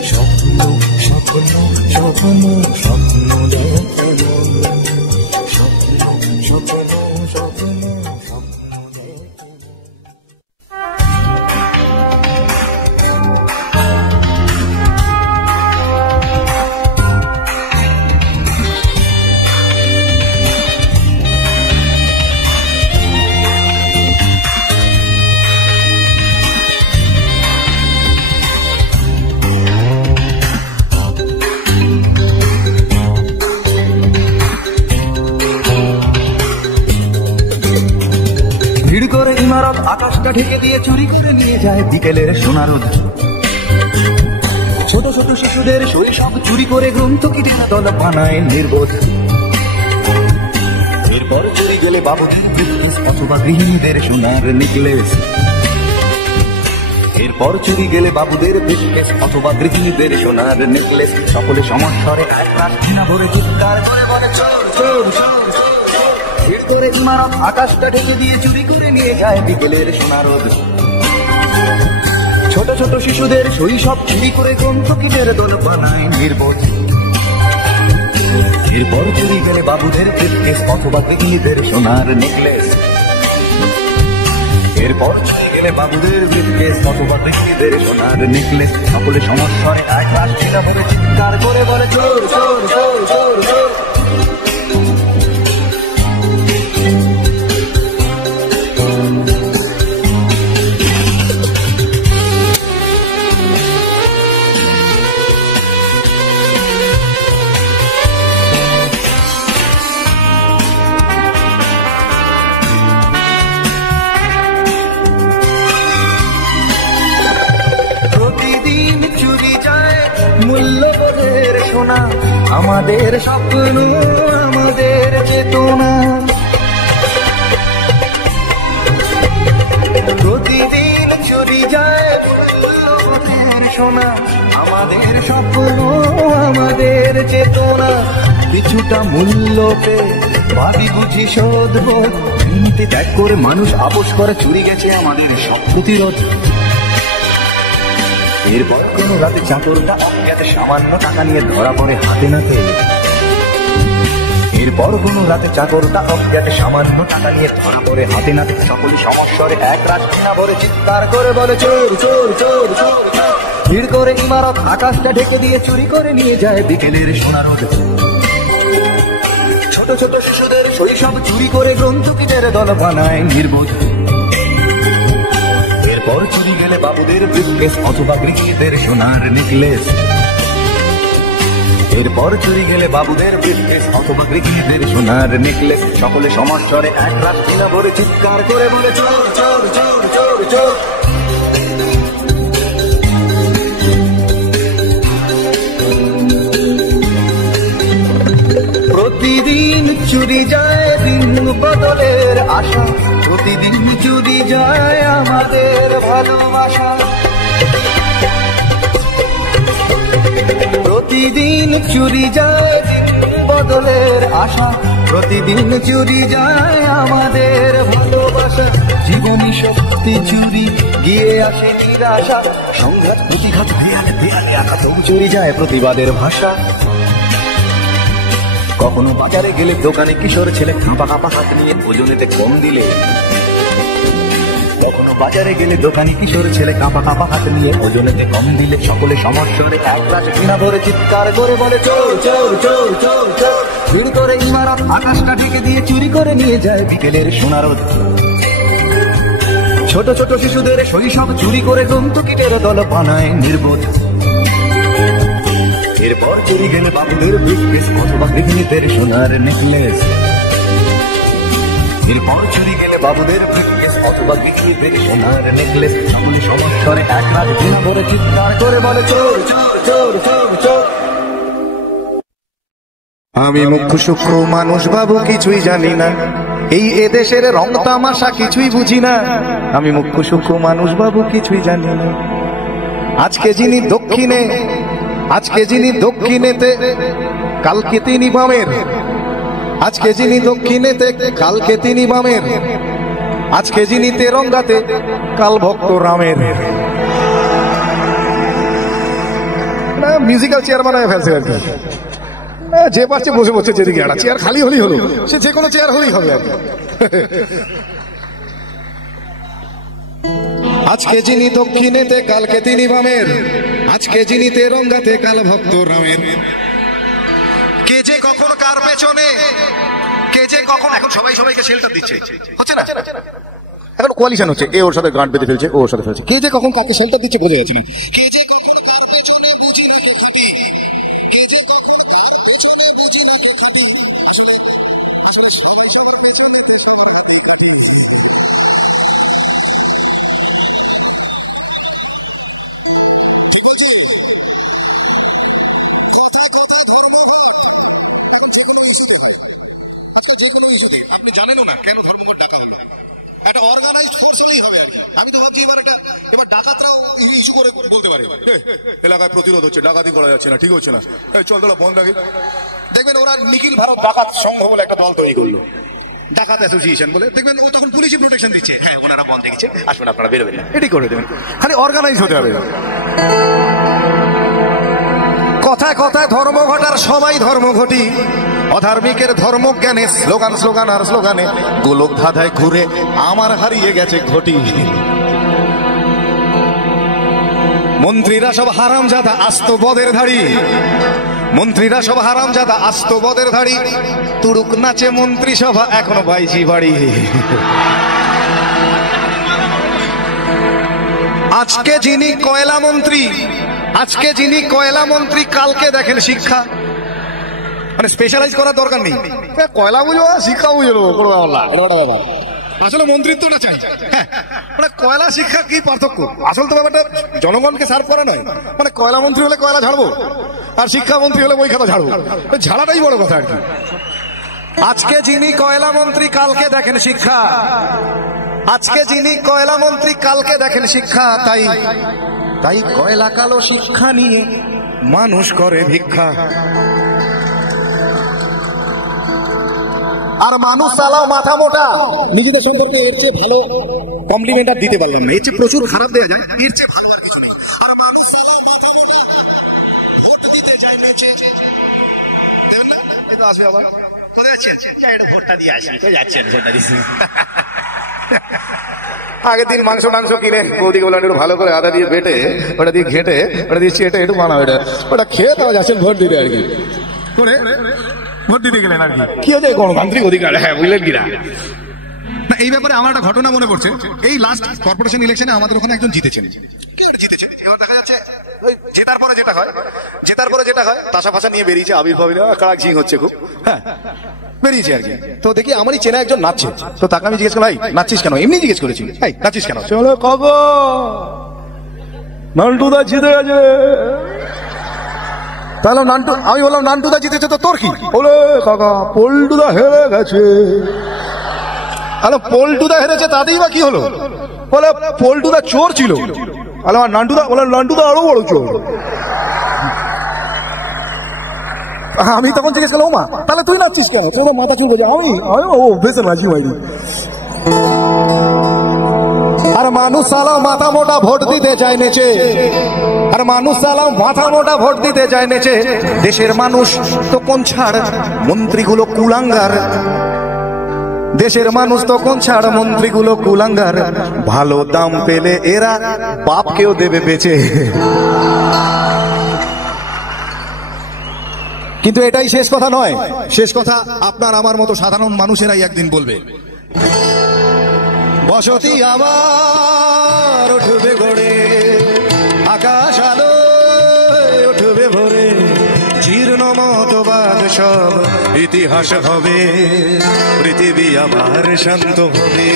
স্বপ্ন স্বপ্ন স্বপ্ন স্বপ্ন দেখে মন, স্বপ্ন স্বপ্ন স্বপ্ন স্বপ্ন দেখে মন। ভিড় করে ইমারত আকাশটা ঢেকে দিয়ে চুরি করে নিয়ে যায় বিকেলের সোনা রোদ, ছোট ছোট শিশুদের শৈশব চুরি করে গ্রন্থ কিনে দল বানায় নির্বোধ, এরপর চুরি গেলে বাবুদের ব্রিফকেস অথবা গৃহিণীদের সোনার নেকলেস, এরপর চুরি গেলে বাবুদের ব্রিফকেস অথবা গৃহিণীদের সোনার নেকলেস, সকলে সমস্বরে এক রাত কিনা ভরে চিৎকার করে বলে চোর চোর চোর। ভিড় করে ইমারত আকাশটা ঢেকে দিয়ে চুরি করে নিয়ে যায় বিকেলের সোনা রোদ, ছোট ছোট শিশুদের শৈশব চুরি করে গ্রন্থ কিনের দল বানায় নির্বোধ, এরপর চুরি গেলে বাবুদের ব্রিফকেস অথবা গৃহিণীদের সোনার নেকলেস, এরপর চুরি গেলে বাবুদের ব্রিফকেস অথবা গৃহিণীদের সোনার নেকলেস, সকলে সমস্বরে এক রাত কিনা ভরে চিৎকার করে বলে চোর চোর চোর চোর চোর। সোনা, আমাদের স্বপ্ন, আমাদের চেতনা। প্রতিদিন চুরি যায় মূল্যবোধের সোনা, আমাদের স্বপ্ন, আমাদের চেতনা। কিছুটা মূল্য পেয়ে ভাবি বুঝি শোধবোধ, চিনতে ত্যাগ করে মানুষ আপোষ করে চুরি গেছে আমাদের সব প্রতিরোধ। এরপর কোনো রাতে চাকরটা অজ্ঞাতে সামান্য টাকা নিয়ে ধরা পড়ে হাতে নাতে। এরপর কোনো রাতে চাকরটা অজ্ঞাতে সামান্য টাকা নিয়ে ধরা পড়ে হাতে নাতে। সকলে সমস্যারে এক রাত কিনা ভরে চিৎকার করে বলে চোর চোর চোর চোর। ভিড় করে ইমারত আকাশটা ঢেকে দিয়ে চুরি করে নিয়ে যায় বিকেলের সোনার রোদ। ছোট ছোট শিশুদের শৈশব চুরি করে গ্রন্থকিদের দল বানায় নির্বোধ। এরপর চুরি গেলে বাবুদের ব্রিফকেস অথবা গৃহীদের সোনার নেকলেস। এরপর চুরি গেলে বাবুদের ব্রিফকেস অথবা গৃহীদের সোনার নেকলেস। সকলে সমস্যারে এক রাত কিনা ভরে চিৎকার করে বলে চোর চোর চোর চোর চোর। প্রতিদিন চুরি যায় দিন বদলের আশা, প্রতিদিন চুরি যায় আমাদের ভালোবাসা। প্রতিদিন চুরি যায় দিন বদলের আশা, প্রতিদিন চুরি যায় আমাদের ভালোবাসা। জীবনী শক্তি চুরি গিয়ে আসে নিরাশা, সংঘাত প্রতিঘাত দেয়ালে দেয়ালে আঁকা তবু চুরি যায় প্রতিবাদের ভাষা। কখনো বাজারে গেলে দোকানে কিশোর ছেলে কাঁপা কাঁপা হাত নিয়ে ওজনেতে কম দিলে। কখনো বাজারে গেলে দোকানে কিশোর ছেলে কাঁপা কাঁপা হাত নিয়ে ওজনেতে কম দিলে। সকলে সমস্যারে এক রাত কিনা ভরে চিৎকার করে বলে চোর চোর চোর চোর চোর। ভিড় করে ইমারত আকাশটা ঢেকে দিয়ে চুরি করে নিয়ে যায় বিকেলের সোনার রোদ। ছোট ছোট শিশুদের শৈশব চুরি করে গ্রন্থকিটের দল বানায় নির্বোধ। এরপর চুরি গেলে বাবুদের ব্রিফকেস অথবা গৃহিণীদের সোনার নেকলেস। এরপর চুরি গেলে বাবুদের ব্রিফকেস অথবা গৃহিণীদের সোনার নেকলেস। সকলে সমস্যারে এক রাত দিন ভরে চিৎকার করে বলে চোর চোর চোর চোর চোর। আমি মুখ্য সূক্ষ্ম মানুষ বাবু কিছুই জানি না, এই এদেশের রং তামাশা কিছুই বুঝি না। আমি মুখ্য সূক্ষ্ম মানুষ বাবু কিছুই জানি না। আজকে যিনি দক্ষিণে, আজকে যিনি দক্ষিণেতে কালকে তিনি বামের। আজকে যিনি দক্ষিণেতে কালকে তিনি বামের। আজকে যিনি তেরঙ্গাতে কাল ভক্ত রামের। মিউজিক্যাল চেয়ার বানায় ফেলছে আর কি। যে পারছে বসে বসে, যেদিকে একটা চেয়ার খালি হলেই হলো, সে যে কোনো চেয়ার হলেই হবে আর কি। আজকে যিনি দক্ষিণেতে কালকে তিনি বামের। আজকে যিনি তেরঙ্গাতে কাল ভক্ত রামের। কে যে কখন কার পেছনে, কে যে কখন। এখন সবাই সবাইকে শেল্টার দিচ্ছে, হচ্ছে না? এখন কোয়ালিশন হচ্ছে, এ ওর সাথে গাঁট বেঁধে ফেলছে, ও ওর সাথে ফেলছে। কে যে কখন কাকে শেল্টার দিচ্ছে বোঝা যাচ্ছে না। এলাকায় প্রতিরোধ হচ্ছে, ডাকাতি করা যাচ্ছে না, ঠিক হচ্ছে না, চল তোরা বন্ধ রাখি। দেখবেন ওরা নিখিল ভারত ডাকাত সংঘ বলে একটা দল তৈরি করলো, ডাকাত অ্যাসোসিয়েশন বলে। দেখবেন ও তখন পুলিশি প্রোটেকশন দিচ্ছে, হ্যাঁ ওনারা বন্ধ দিচ্ছে, আসুন আপনারা বেরোবেন না, এটি করে দেবেন। খালি অর্গানাইজ হতে হবে। কথায় কথায় ধর্মঘটার সবাই ধর্মঘটি, অধার্মিকের ধর্মজ্ঞানে স্লোগান স্লোগান আর স্লোগানে গোলক ধাঁধায় ঘুরে আমার হারিয়ে গেছে ঘটি। মন্ত্রীরা সব হারামজাদা আস্ত বদের ধাড়ি, মন্ত্রীরা সব হারামজাদা আস্ত বদের ধাড়ি। তুড়ুক নাচে মন্ত্রী সভা এখনো বাইজি বাড়ি। আজকে যিনি কয়লা মন্ত্রী, আজকে যিনি কয়লা মন্ত্রী কালকে দেখেন শিক্ষা। মানে স্পেশালাইজ করার দরকার নেই, কয়লা বুঝো শিক্ষা বুঝলো কোনো ব্যাপার। আসলে মন্ত্রিত্বটা চাই। হ্যাঁ, মানে কয়লা শিক্ষা কি পার্থক্য? আসল তো ব্যাপারটা জনগণকে সার্ভ করা নয়। মানে কয়লা মন্ত্রী হলে কয়লা ঝাড়বো, আর শিক্ষামন্ত্রী হলে বই খাতা ঝাড়বো, ঝাড়াটাই বড় কথা আর কি। আজকে যিনি কয়লা মন্ত্রী কালকে দেখেন শিক্ষা, আজকে যিনি কয়লা মন্ত্রী কালকে দেখেন শিক্ষা, তাই তাই কয়লা কালো শিক্ষা নিয়ে মানুষ করে ভিক্ষা। আর মানুষ চালাও মাথা মোটা, নিজেদের সম্পর্কে এর চেয়ে ভালো কমপ্লিমেন্ট আর দিতে পারলাম না, এর চেয়ে প্রচুর খারাপ দেওয়া যায়, এর চেয়ে ভালো আর কিছু নেই। আর মানুষ চালাও মাথা মোটা, ভোট দিতে যায় মেচে। দেখুন না, এই তো আসবে আবার। কোথায় যাচ্ছেন? এটা ভোটটা দিয়ে আসি। কোথায় যাচ্ছেন? ভোটটা দিচ্ছি। আগের দিন মাংস কিনে বৌদিকে বললাম একটু ভালো করে আদা দিয়ে বেটে ওটা দিয়ে ঘেটে ওটা দিচ্ছি, এটা একটু বানাও, এটা ওটা খেয়ে তাও যাচ্ছেন ভোট দিতে আর কি। করে ভোট দিতে গেলেন আর কি। কি হচ্ছে গণতান্ত্রিক অধিকার, হ্যাঁ বুঝলেন কিনা? না, এই ব্যাপারে আমার একটা ঘটনা মনে পড়ছে। এই লাস্ট কর্পোরেশন ইলেকশনে আমাদের ওখানে একজন জিতেছেন। জেতার পরে যেটা হয় তাসা ফাঁসা নিয়ে বেরিয়েছে, আবির ফাবির কাড়াক ঝিং হচ্ছে খুব, হ্যাঁ বেরিয়েছে আর কি। তো দেখি আমারই চেনা একজন নাচছে, তো তাকে আমি জিজ্ঞেস করলাম, ভাই নাচছিস কেন? এমনি জিজ্ঞেস করেছি, ভাই নাচছিস কেন? সে বলে, কাকা নান্টুদা জিতে গেছে। তাহলে নান্টু, আমি বললাম নান্টুদা জিতেছে তো তোর কি? বলে কাকা পল্টুদা হেরে গেছে। আলো পল্টুদা হেরেছে তাতেই বা কি হলো? বলে পল্টুদা চোর ছিল। আলো নান্টুদা, বলে নান্টুদা আরো বড় চোর। আমি তখন জিজ্ঞেস করলাম, মা তাহলে তুই নাচছিস কেন? তুই তো মাথা চুল বোঝা। আমি ও বেশি নাচি মাইনি। আর মানুষ সালাও মাথা মোটা ভোট দিতে চায় নেচে, আর মানুষ সালাও মাথা মোটা ভোট দিতে চায় নেচে। দেশের মানুষ তো কোন ছাড়, মন্ত্রীগুলো কুলাঙ্গার। দেশের মানুষ তো কোন ছাড়, মন্ত্রীগুলো কুলাঙ্গার। ভালো দাম পেলে এরা বাপকেও দেবে বেচে। কিন্তু এটাই শেষ কথা নয়, শেষ কথা আপনার আমার মতো সাধারণ মানুষেরাই একদিন বলবে। বসতি আবার উঠবে গড়ে, আকাশ আলো উঠবে ভরে, জীর্ণ মতবাদ সব ইতিহাস হবে, পৃথিবী আবার শান্ত হবে,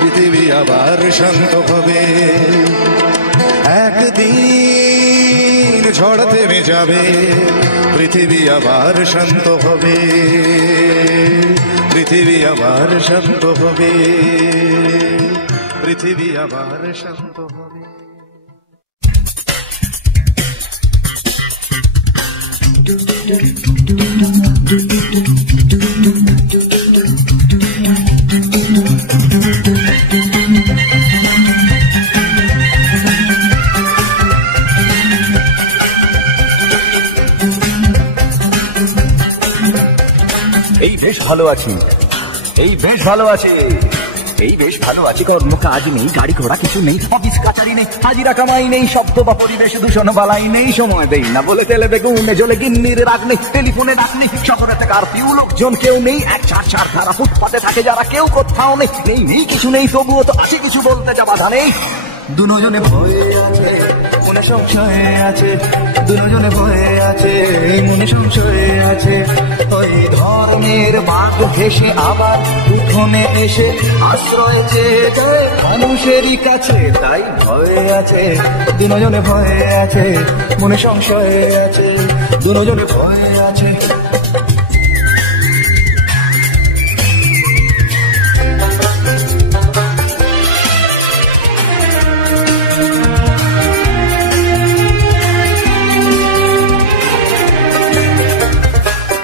পৃথিবী আবার শান্ত হবে। একদিন ঝড় থেমে যাবে, পৃথিবী আবার শান্ত হবে, পৃথিবী আবার শান্ত হবে, পৃথিবী আবার শান্ত হবে। এই বেশ ভালো আছি, এই বেশ ভালো আছে, এই বেশ ভালো আছি। কর্ম কাজ নেই, গাড়ি ঘোড়া কিছু নেই, অফিস কাচারি নেই, হাজিরা কামাই নেই, শব্দ বা পরিবেশ দূষণ বালাই নেই, সময় দেই না বলে তেলে বেগুনে জ্বলে গিন্নির রাগ নেই, টেলিফোনে ডাক নেই, শহরেতে কারফিউ লোকজন কেউ নেই, এক চার চার ধারা ফুটপাতে থাকে যারা কেউ কোথাও নেই, নেই নেই কিছু নেই, তবুও তো আছে কিছু বলতে যা বাধা নেই। দুজনে ভয়ে আছে, মনে সংশয়ে আছে, দুজনে ভয়ে আছে, মনে সংশয়ে আছে। ওই ধর্মের বাঘ ঘেসে আবার উঠোনে এসে আশ্রয় চেয়েছে মানুষেরই কাছে, তাই ভয়ে আছে, দুজনে ভয়ে আছে, মনে সংশয়ে আছে, দুজনে ভয়ে আছে।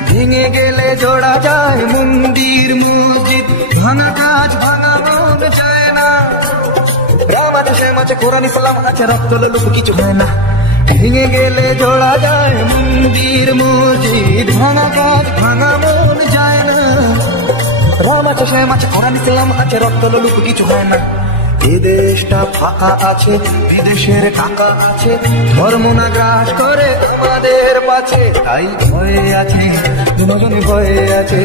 ভেঙে গেলে জোড়া যায় মন্দির মসজিদ, ভাঙা কাজ ভাঙা মন যায় না। রাম আছে, শ্যাম আছে, কোরআন ইসলাম আছে, রক্ত লোক কিছু হয় না। ভেঙে গেলে জোড়া যায় মন্দির মসজিদ, ভাঙা কাজ ভাঙা মন যায় না। রাম আছে, শ্যাম আছে, কোরআন ইসলাম আছে, রক্ত লোক কিছু হয় না। এ দেশটা ফাঁকা আছে, বিদেশের টাকা আছে, ধর্ম না গ্রাস করে আমাদের পাছে, তাই ভয়ে আছে, দুজনে ভয়ে আছে,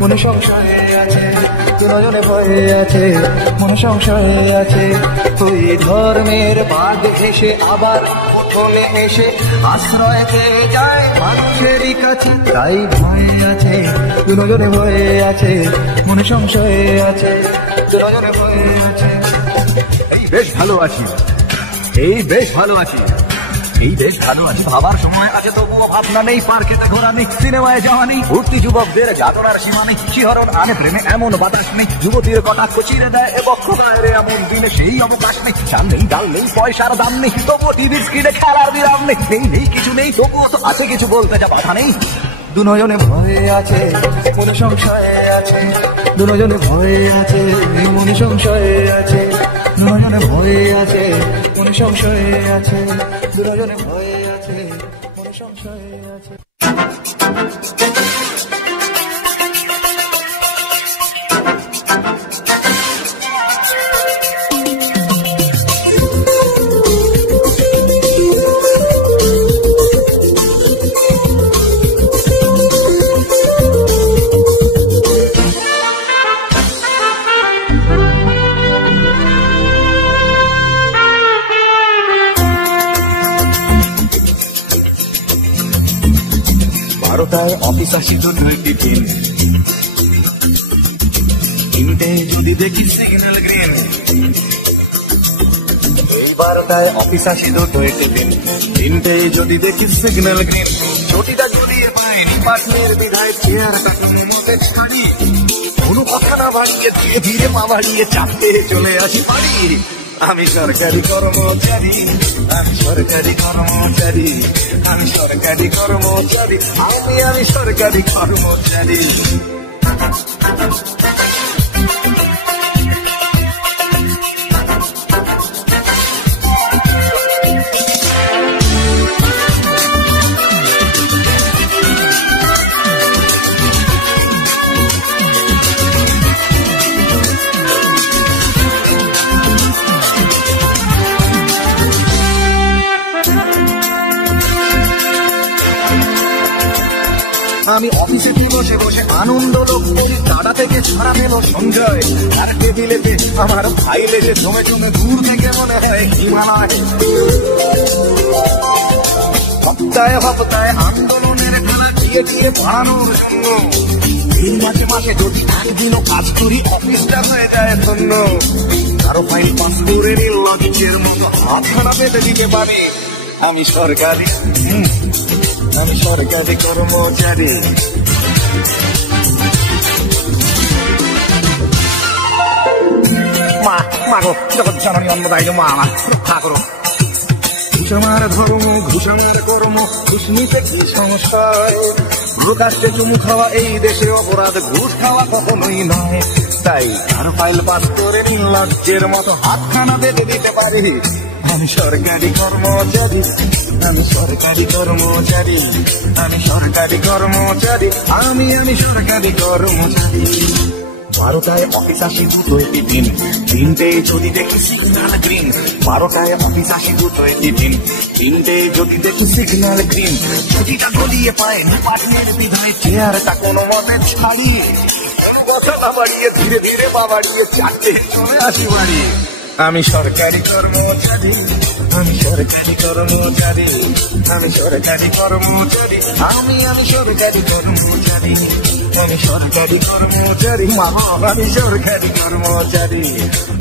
মনে সংশয়ে আছে, দুজনে ভয়ে আছে, মনে সংশয়ে আছে। তুই ধর্মের বাঘ ঘেসে আবার কোণে এসে আশ্রয় পেয়ে যায় মানুষেরই কাছে, তাই ভয়ে আছে দুজনে, ভয়ে আছে মনে সংশয়ে আছে দুজনে, ভয়ে আছে। এই বেশ ভালো আছি, এই বেশ ভালো আছি, এই বেশ ভালো আছি, ভাবার সময় আছে তবুও ভাবনা নেই, পার্কেতে ঘোরা নেই, সিনেমায় যাওয়া নেই, ভর্তি যুবকদের যাতনার সীমা নেই, শিহরণ আনে প্রেমে এমন বাতাস নেই, যুবতীর কটাক্ষ চিরে দেয় এ বক্ষতায় রে এমন দিনে সেই অবকাশ নেই, চাল নেই ডাল নেই পয়সার দাম নেই, তবুও টিভির স্ক্রিনে খেলার বিরাম নেই, নেই নেই কিছু নেই তবুও তো আছে কিছু, বলতে যা কথা নেই। দুজনে ভয়ে আছে মনে সংশয়ে আছে, দুজনে ভয়ে আছে মনে সংশয়ে আছে, দুজনে ভয়ে আছে মনে সংশয়ে আছে, দুজনে ভয়ে আছে মনে সংশয়ে আছে। বারোটায় অফিস আসি তো টিফিন, তিনটে যদি দেখি সিগন্যাল গ্রিন, এই 12টায় অফিস আসি তো টিফিন, তিনটে যদি দেখি সিগন্যাল গ্রিন, ছুটিটা ঝুলিয়ে পাইনি পাটনের বিধায় চেয়ারটা কোনো মতে ছাড়ি, কোনো কথা না বাড়িয়ে ধীরে ধীরে মা বাড়িয়ে চাপতে চলে আসি বাড়ি। আমি সরকারি কর্মচারী, আমি সরকারি কর্মচারী, আমি সরকারি কর্মচারী, আমি সরকারি কর্মচারী। আমি অফিসে বসে বসে আনন্দ লোক করি, টাটা থেকে ছড়া পেল সঞ্জয়, আর টেবিলেতে আমার ফাইল এসে জমে জমে দূর থেকে মনে হয় হিমালয়। সপ্তাহে সপ্তাহে আন্দোলনের খেলা গিয়ে গিয়ে বাড়ানোর জন্য, এই মাঝে মাঝে যদি একদিনও কাজ করি অফিসটা হয়ে যায় শূন্য, কারো ফাইল পাস করে লজিকের মতো হাতখানা পেতে দিতে পারে। আমি সরকারি, আমি সরকারি কর্মচারী। মা গো জগৎ জননী অন্নদায়ী মা আমার রক্ষা করো। ঘুষ আমার ধর্ম, ঘুষ আমার কর্ম, ঘুষ নিতে কি সংশয়, প্রকাশ্যে চুমু খাওয়া এই দেশে অপরাধ, ঘুষ খাওয়া কখনোই নয়, তাই কারো ফাইল পাস করে নির্লজ্জের মতো হাতখানা বেঁধে দিতে পারি। আমি সরকারি কর্মচারী, আমি সরকারি কর্মচারী, আমি সরকারি কর্মচারী, আমি সরকারি কর্মচারী। 12টায় অফিস আসি দুটোই টিফিন, তিনটে যদি দেখি সিগন্যাল গ্রিন, 12টায় অফিস আসি দুটোই টিফিন, তিনটে যদি দেখি সিগন্যাল গ্রিন, ছুটিটা গলিয়ে পায় পাটনের বিধায় চেয়ারটা কোনো মতে ছাড়িয়ে, কথা না বাড়িয়ে ধীরে ধীরে পা বাড়িয়ে চারটে চলে আসি বাড়ি। আমি সরকারি কর্মচারী, আমি সরকারি কর্মচারী, আমি সরকারি কর্মচারী, আমি সরকারি কর্মচারী, আমি সরকারি কর্মচারী, মামা আমি সরকারি কর্মচারী,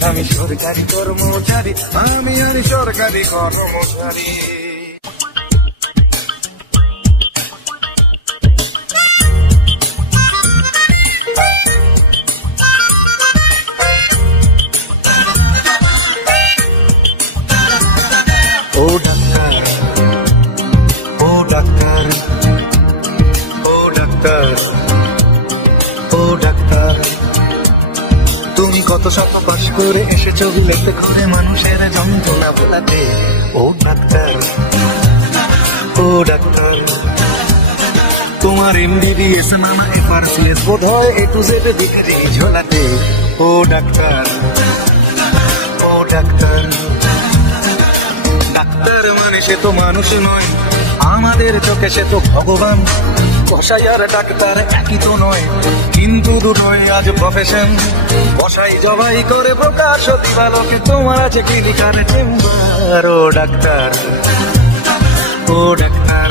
আমি সরকারি কর্মচারী, আমি সরকারি কর্মচারী। ও ডাক্তার, ও ডাক্তার, ও ডাক্তার, ও ডাক্তার, তুমি কত শত পাশ করে এসেছো বিলেতে করে মানুষের যন্ত্রণা ভোলাতে। ও ডাক্তার, ও ডাক্তার, তোমার MBBS নানা FRCS বোধ হয় A to Z ডিগ্রি ঝোলাতে। ও ডাক্তার, ও ডাক্তার, ডাক্তার মানে সে তো মানুষ নয়, আমাদের চোখে সে তো ভগবান। কসাই আর ডাক্তার একই তো নয়, কিন্তু দুটোই আজ প্রফেশন। কসাই জবাই করে প্রকাশ দিবালোকে, তোমার আছে ক্লিনিকার চেম্বার। ও ডাক্তার, ও ডাক্তার।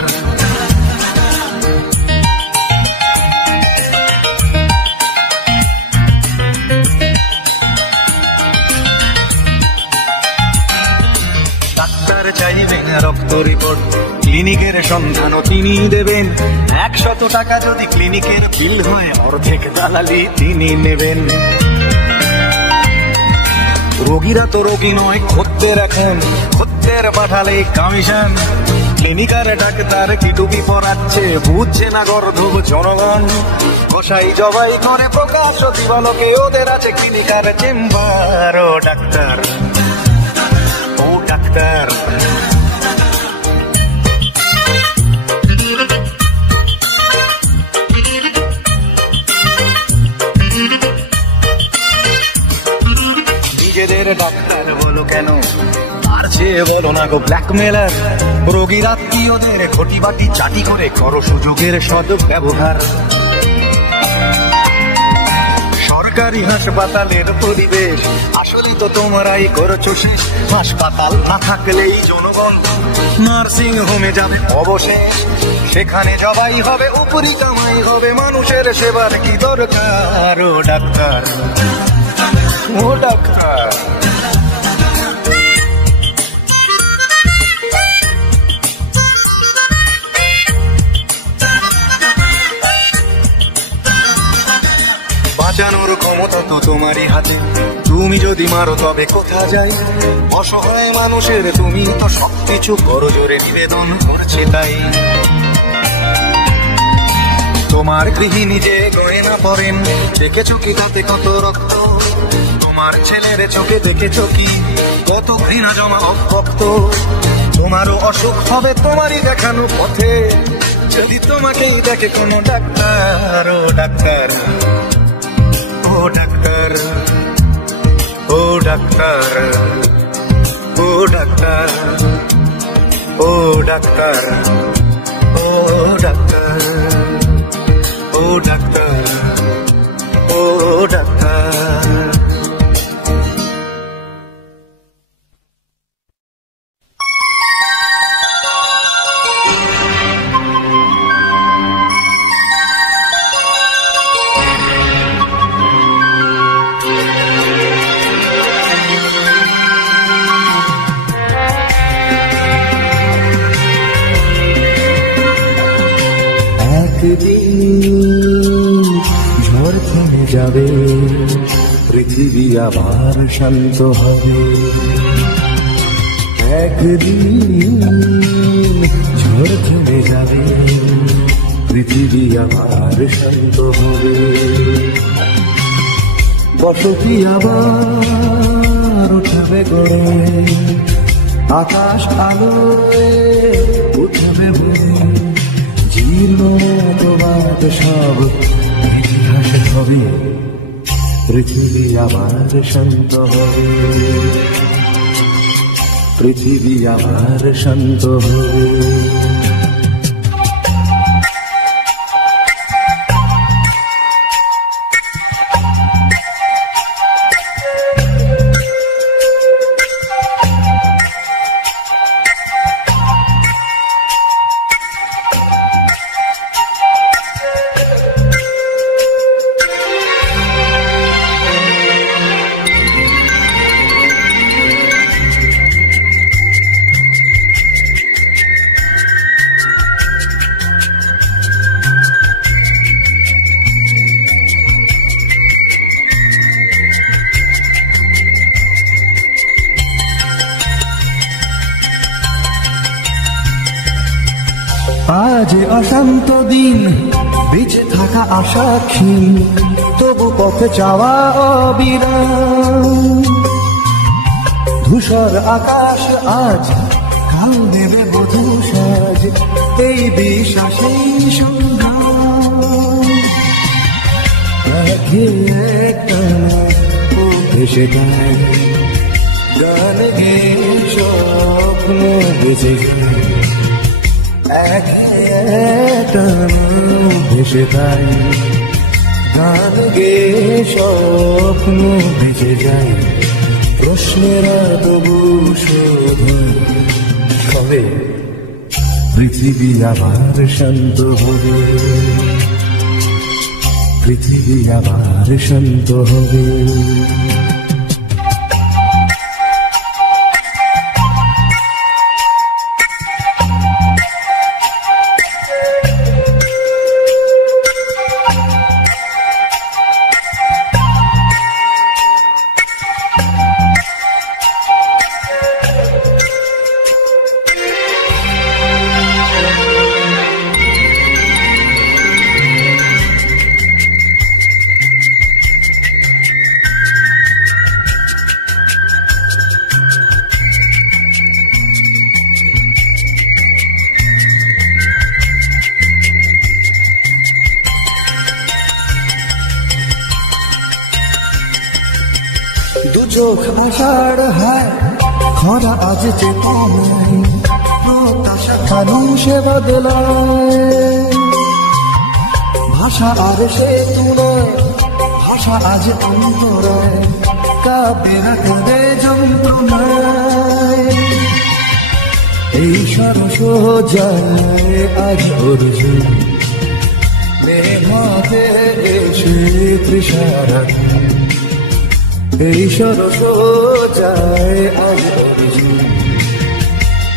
ডাক্তার চাইবেন রক্ত রিপোর্ট, ক্লিনিকের সন্ধানও তিনি দেবেন। 100 টাকা যদি ক্লিনিকের বিল হয়, অর্ধেক দালালি তিনি নেবেন। রোগীরা তো রোগী নয়, খদ্দের এখন, খদ্দের পাঠালে কমিশন। ক্লিনিকার ডাক্তার কি টুপি পরাচ্ছে, বুঝছে না গর্ধব জনগণ। গোসাই জবাই করে প্রকাশ দিবালোকে, ওদের আছে ক্লিনিকার চেম্বার। ও ডাক্তার, ও ডাক্তার। নিজেদের ডাক্তার বলো কেন, আর চেয়ে বলো না গো ব্ল্যাকমেলার। রোগীর আত্মীয়দের ঘটি বাটি চাটি করে করো সুযোগের সদ্ব্যবহার। সরকারি হাসপাতালের পরিবেশ আসলেই তো তোমরাই করছো শেষ। হাসপাতাল না থাকলেই জনগণ নার্সিং হোমে যাবে অবশেষ। সেখানে জবাই হবে, উপরি কামাই হবে, মানুষের সেবার কি দরকার। ও ডাক্তার, ও ডাক্তার। বাঁচানোর ক্ষমতা তো তোমারই হাতে, তুমি যদি মারো তবে কোথা যায়। অসহায় মানুষের তুমি তো সবকিছু করো জোরে নিবেদন করছে তাই। তোমার গৃহিণী যে গয়না পরেন, দেখেছো কি তাতে কত রক্ত। তোমার ছেলের চোখে দেখেছো কি কত ঘৃণা জমা অভক্ত। তোমারও অসুখ হবে তোমারই দেখানো পথে, যদি তোমাকেই দেখে কোনো ডাক্তার। ও ডাক্তার, ও ডাক্তার, ও ডাক্তার, ও ডাক্তার, ও ডাক্তার, ও ডাক্তার, ও ডাক্তার, ও ডাক্তার। ঝড় থেমে যাবে, পৃথিবী আবার শান্ত হবে। একদিন ঝড় থেমে যাবে, পৃথিবী আবার শান্ত হবে। বসতি আবার উঠবে গড়ে, আকাশ আলোয় উঠবে বলে। জীর্ণ প্রবাদ সব ইতিহাস হবে, পৃথিবী আবার শান্ত হবে, পৃথিবী আবার শান্ত হবে। আজ অশান্ত দিন, বেঁচে থাকা আশা ক্ষীণ, তবু পথে চাওয়া অবিরাম। ধূসর আকাশ আজ, কাল দেবে বধূ সাজ, এই বিশ্বাসেই সংগ্রাম। ভেসে যায় গান গে স্বপ্ন বেঁচে যায়, ভেসে যায় গান গে স্বপ্ন বেঁচে যায়। প্রশ্নেরা তবু শোধ হবে, পৃথিবী আবার শান্ত হবে, পৃথিবী আবার শান্ত হবে। দু চোখ আষাঢ় হায় খরা আজ চেতনায়, প্রত্যাশা মানুষে বদলায়। ভাষা আর সে তুলয়, ভাষা আজ অন্তরায়, কাব্যের কাঁদে যন্ত্রণায়। এই সরস যায় আজ অর্জুন, মেঘাতে এসে তৃষারা। এই সরস যায় আজ অর্জুন,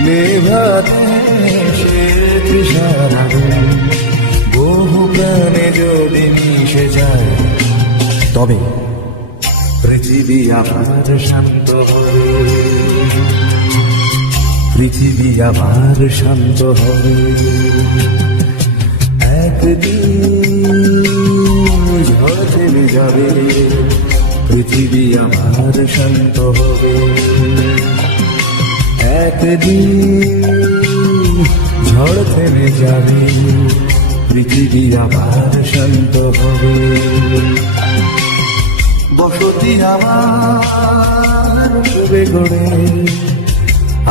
মেঘাতে এসে তৃষারা। বহু প্রাণে যদি মিশে যায়, তবে পৃথিবী আবার শান্ত হবে, পৃথিবী আবার শান্ত হবে। একদিন ঝড় থেমে যাবে, পৃথিবী আবার শান্ত হবে। একদিন ঝড় থেমে যাবে, পৃথিবী আবার শান্ত হবে। বসতি আমার উঠবে গড়ে,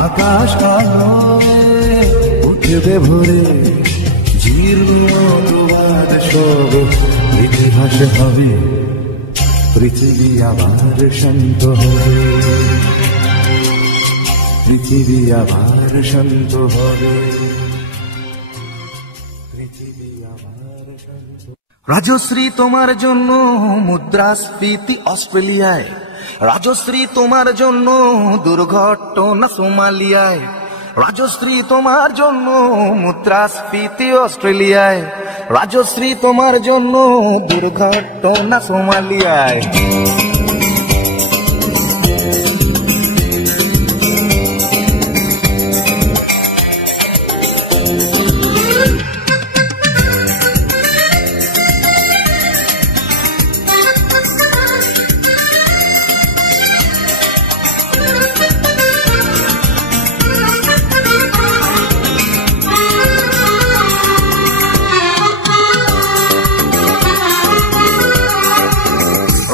আকাশ আলোয় উঠবে ভরে। জীর্ণ দুবার সব ইতিহাস হবে, পৃথিবী আবার শান্ত হবে, পৃথিবী আবার শান্ত হবে, পৃথিবী আবার শান্ত। রাজশ্রী তোমার জন্য মুদ্রাস্ফীতি অস্ট্রেলিয়ায়, রাজশ্রী তোমার জন্য দুর্ঘটনা সোমালিয়ায়, রাজশ্রী তোমার জন্য মুদ্রাস্ফীতি অস্ট্রেলিয়ায়, রাজশ্রী তোমার জন্য দুর্ঘটনা সোমালিয়ায়।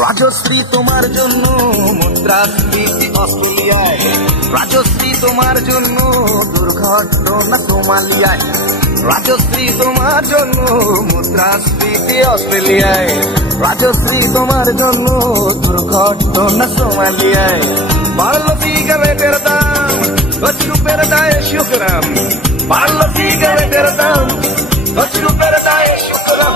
রাজশ্রী তোমার জন্য মুদ্রাস্ফীতি অস্ট্রেলিয়ায়, রাজশ্রী তোমার জন্য দুর্ঘটনা সোমালিয়ায়, রাজশ্রী তোমার জন্য মুদ্রাস্ফীতি অস্ট্রেলিয়ায়, রাজশ্রী তোমার জন্য দুর্ঘটনা সোমালিয়ায়। বাড়লো সিগারেটের দাম, 10 রুপের দায়ে শুকরাম, বাড়লো সিগারেটের দাম, 10 রুপের দায়ে শুকরাম।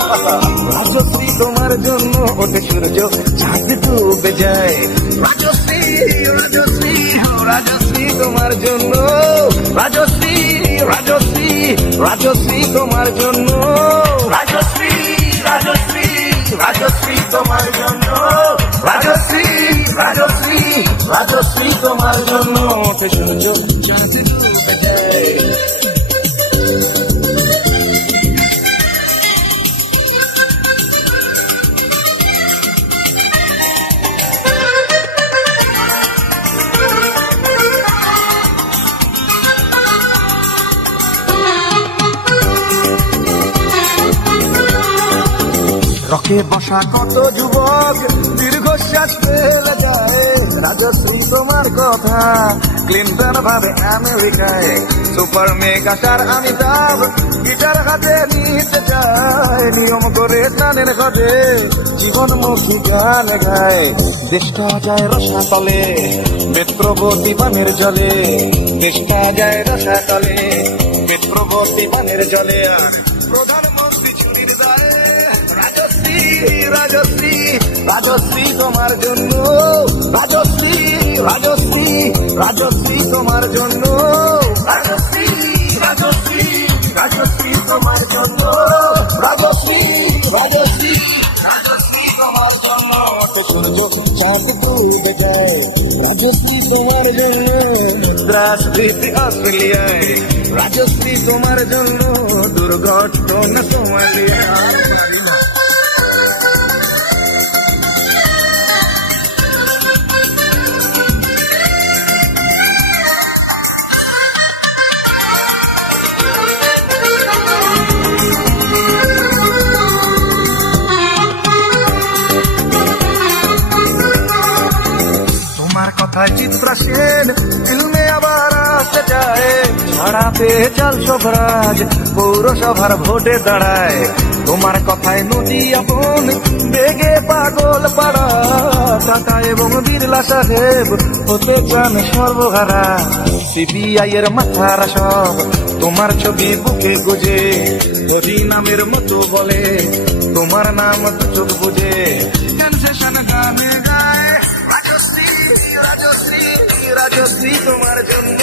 রাজশ্রী তোমার জন্য ওঠে সূর্য, চাঁদ ডুবে যায়। রাজশ্রী রাজশ্রী রাজশ্রী তোমার জন্য, রাজশ্রী রাজশ্রী রাজশ্রী তোমার জন্য, রাজশ্রী রাজশ্রী রাজশ্রী তোমার জন্য, রাজশ্রী রাজশ্রী রাজশ্রী তোমার জন্য ওঠে সূর্য, চাঁদ ডুবে যায়। রকে বসা কত যুবক দীর্ঘশ্বাস ফেলে যায়। রাজশ্রী তোমার কথা ক্লিন্টন ভাবে আমেরিকায়, super mega star Amitabh guitar হাতে নিতে যায়। নিয়ম করে টানের ঘরে জীবনমুখী গান গায়। দেশটা যায় রসাতলে, বেত্রবতী পানের জলে, দেশটা যায় রসাতলে, পেট্রোভর্তি পানের জলে আর প্রধানমন্ত্রী চুরির দায়ে রাজশ্রী রাজশ্রী রাজশ্রী তোমার জন্য রাজশ্রী রাজশ্রী রাজশ্রী তোমার জন্য রাজশ্রী রাজশ্রী রাজশ্রী তোমার জন্য রাজশ্রী রাজশ্রী রাজশ্রী তোমার জন্য সূর্য চাঁদ ডুবে যায় রাজশ্রী তোমার জন্য মুদ্রাস্ফীতি অস্ট্রেলিয়ায় রাজশ্রী তোমার জন্য দুর্ঘটনা সোমালিয়ায় চিত্রা সেন ফিল্মে আবার আসতে চায় ছাড়া পেয়ে চাল সভরাজ পৌরসভার ভোটে দাঁড়ায় তোমার কথায় নদী আপন বেগে পাগল পাড়া টাকা এবং বিড়লা সাহেব হতে চান সর্বহারা সিবিআই এর মাথারা সব তোমার ছবি বুকে গুজে মোদি নামের মতো বলে তোমার নাম তো চোখ বুঝে সেনসেশন গানে গায় রাজশ্রী রাজশ্রী রাজশ্রী তোমার জন্য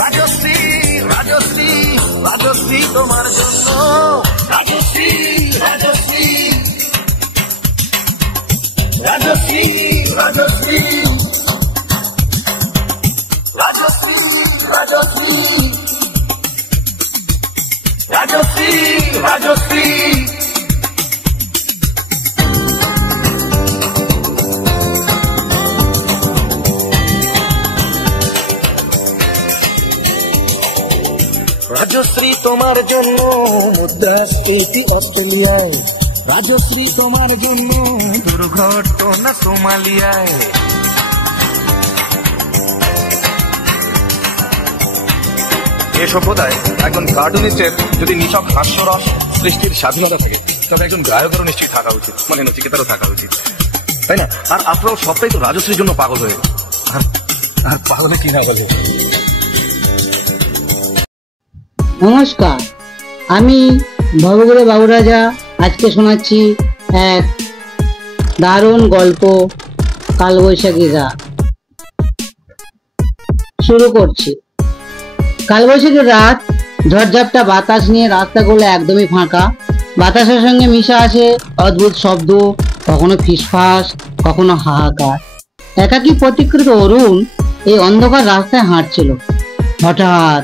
রাজশ্রী রাজশ্রী রাজশ্রী তোমার জন্য রাজশ্রী রাজশ্রী রাজশ্রী রাজশ্রী রাজশ্রী রাজশ্রী রাজশ্রী রাজশ্রী রাজশ্রী তোমার জন্য মুদ্রাস্ফীতি অস্ট্রেলিয়ায় রাজশ্রী তোমার জন্য দুর্ঘটনা সোমালিয়ায় এ সভ্যতায় একজন কার্টুনিস্টের যদি নিছক হাস্যরস সৃষ্টির স্বাধীনতা থাকে তবে একজন গায়কেরও নিশ্চয়ই থাকা উচিত মানে নচিকেতারও থাকা উচিত তাই না আর আপনারাও সবটাই তো রাজশ্রীর জন্য পাগল হয়ে আর পাগলে কি না বলে নমস্কার, আমি ভবঘুরে বাবুরাজা আজকে শোনাচ্ছি এক দারুণ গল্প কালবৈশাখী রাত। শুরু করছি। কালবৈশাখী রাত, ঝড়ঝাপটা বাতাস নিয়ে রাস্তাগুলো একদমই ফাঁকা। বাতাসের সঙ্গে মিশে আসে অদ্ভুত শব্দ, কখনো ফিসফাস, কখনো হাহাকার। একাকী প্রতিকৃত অরুণ এই অন্ধকার রাস্তায় হাঁটছিল। হঠাৎ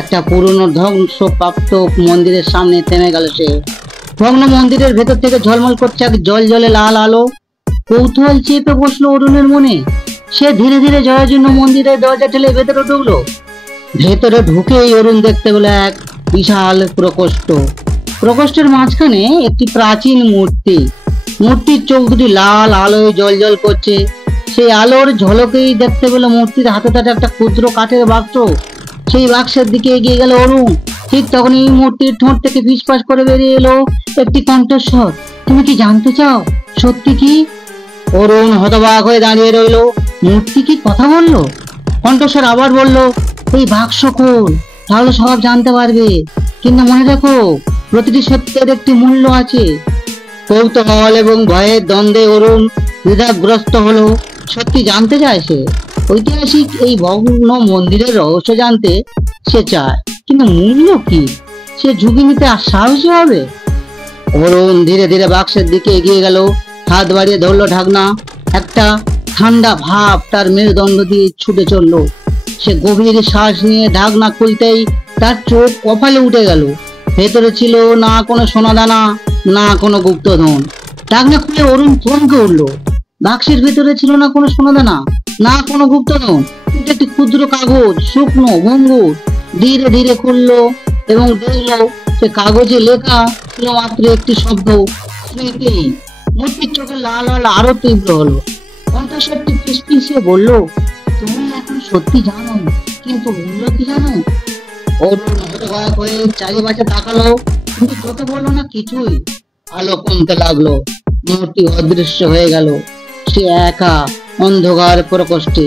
একটা পুরনো ধ্বংসপ্রাপ্ত মন্দিরের সামনে থেমে গেল সে। ভগ্ন মন্দিরের ভেতর থেকে ঝলমল করছে এক জল জলে লাল আলো। কৌতূহল চেপে বসলো অরুণের মনে। সে ধীরে ধীরে জয়ের জন্য মন্দিরের দরজা ঠেলে ভেতরে ঢুকলো। ভেতরে ঢুকেই অরুণ দেখতে পেল এক বিশাল প্রকোষ্ঠ। প্রকোষ্ঠের মাঝখানে একটি প্রাচীন মূর্তি। মূর্তির চোখ দুটি লাল আলোয় জল জল করছে। সেই আলোর ঝলকেই দেখতে পেল মূর্তির হাতে থাকে একটা ক্ষুদ্র কাঠের বাক্স। সেই বাক্সের দিকে এগিয়ে গেল অরুণ। ঠিক তখন এই মূর্তির ঠোঁট থেকে ফিসফাস করে বেরিয়ে এলো একটি কণ্ঠস্বর। তুমি কি জানতে চাও সত্যি কি? অরুণ হতবাক হয়ে দাঁড়িয়ে রইল। মূর্তি কি কথা বললো? কণ্ঠস্বর আবার বলল, এই বাক্স খোল, তাহলে সব জানতে পারবে, কিন্তু মনে রাখো প্রতিটি সত্যের একটি মূল্য আছে। কৌতূহল এবং ভয়ের দ্বন্দ্বে অরুণ দ্বিধাগ্রস্ত হলো। সত্যি জানতে চায় সে। ঐতিহাসিক এই ভগ্ন মন্দিরের রহস্য জানতে সে চায়, কিন্তু মূল্য কি? সে ঝুঁকি নিতে আর সাহসী হবে? অরুণ ধীরে ধীরে বাক্সের দিকে এগিয়ে গেল। হাত বাড়িয়ে ধরলো ঢাকনা। একটা ঠান্ডা ভাব তার মেরুদণ্ড দিয়ে ছুটে চললো। সে গভীর শ্বাস নিয়ে ঢাকনা খুলতেই তার চোখ কপালে উঠে গেল। ভেতরে ছিল না কোনো সোনাদানা, না কোনো গুপ্তধন। ঢাকনা খুলে অরুণ চমকে উঠলো। বাক্সের ভেতরে ছিল না কোনো সোনাদানা, না কোনো গুপ্তধন, কিন্তু একটি ক্ষুদ্র কাগজ, শুকনো ভঙ্গুর। ধীরে ধীরে খুললো এবং দেখলো সে কাগজে লেখা ছিল মাত্র একটি শব্দ, স্মৃতি। মূর্তির চোখে লাল লাল আরো তীব্র হলো। কণ্ঠস্বরটি ফিসফিসিয়ে বলল, তুমি এখন সত্যি জানো, কিন্তু মূল্য কি জানো? অরুণ হতবাক হয়ে চারিপাশে তাকালো, কিন্তু চোখে বললো না কিছুই। আলো কমতে লাগলো। মূর্তি অদৃশ্য হয়ে গেল। সে একা অন্ধকার প্রকোষ্ঠে।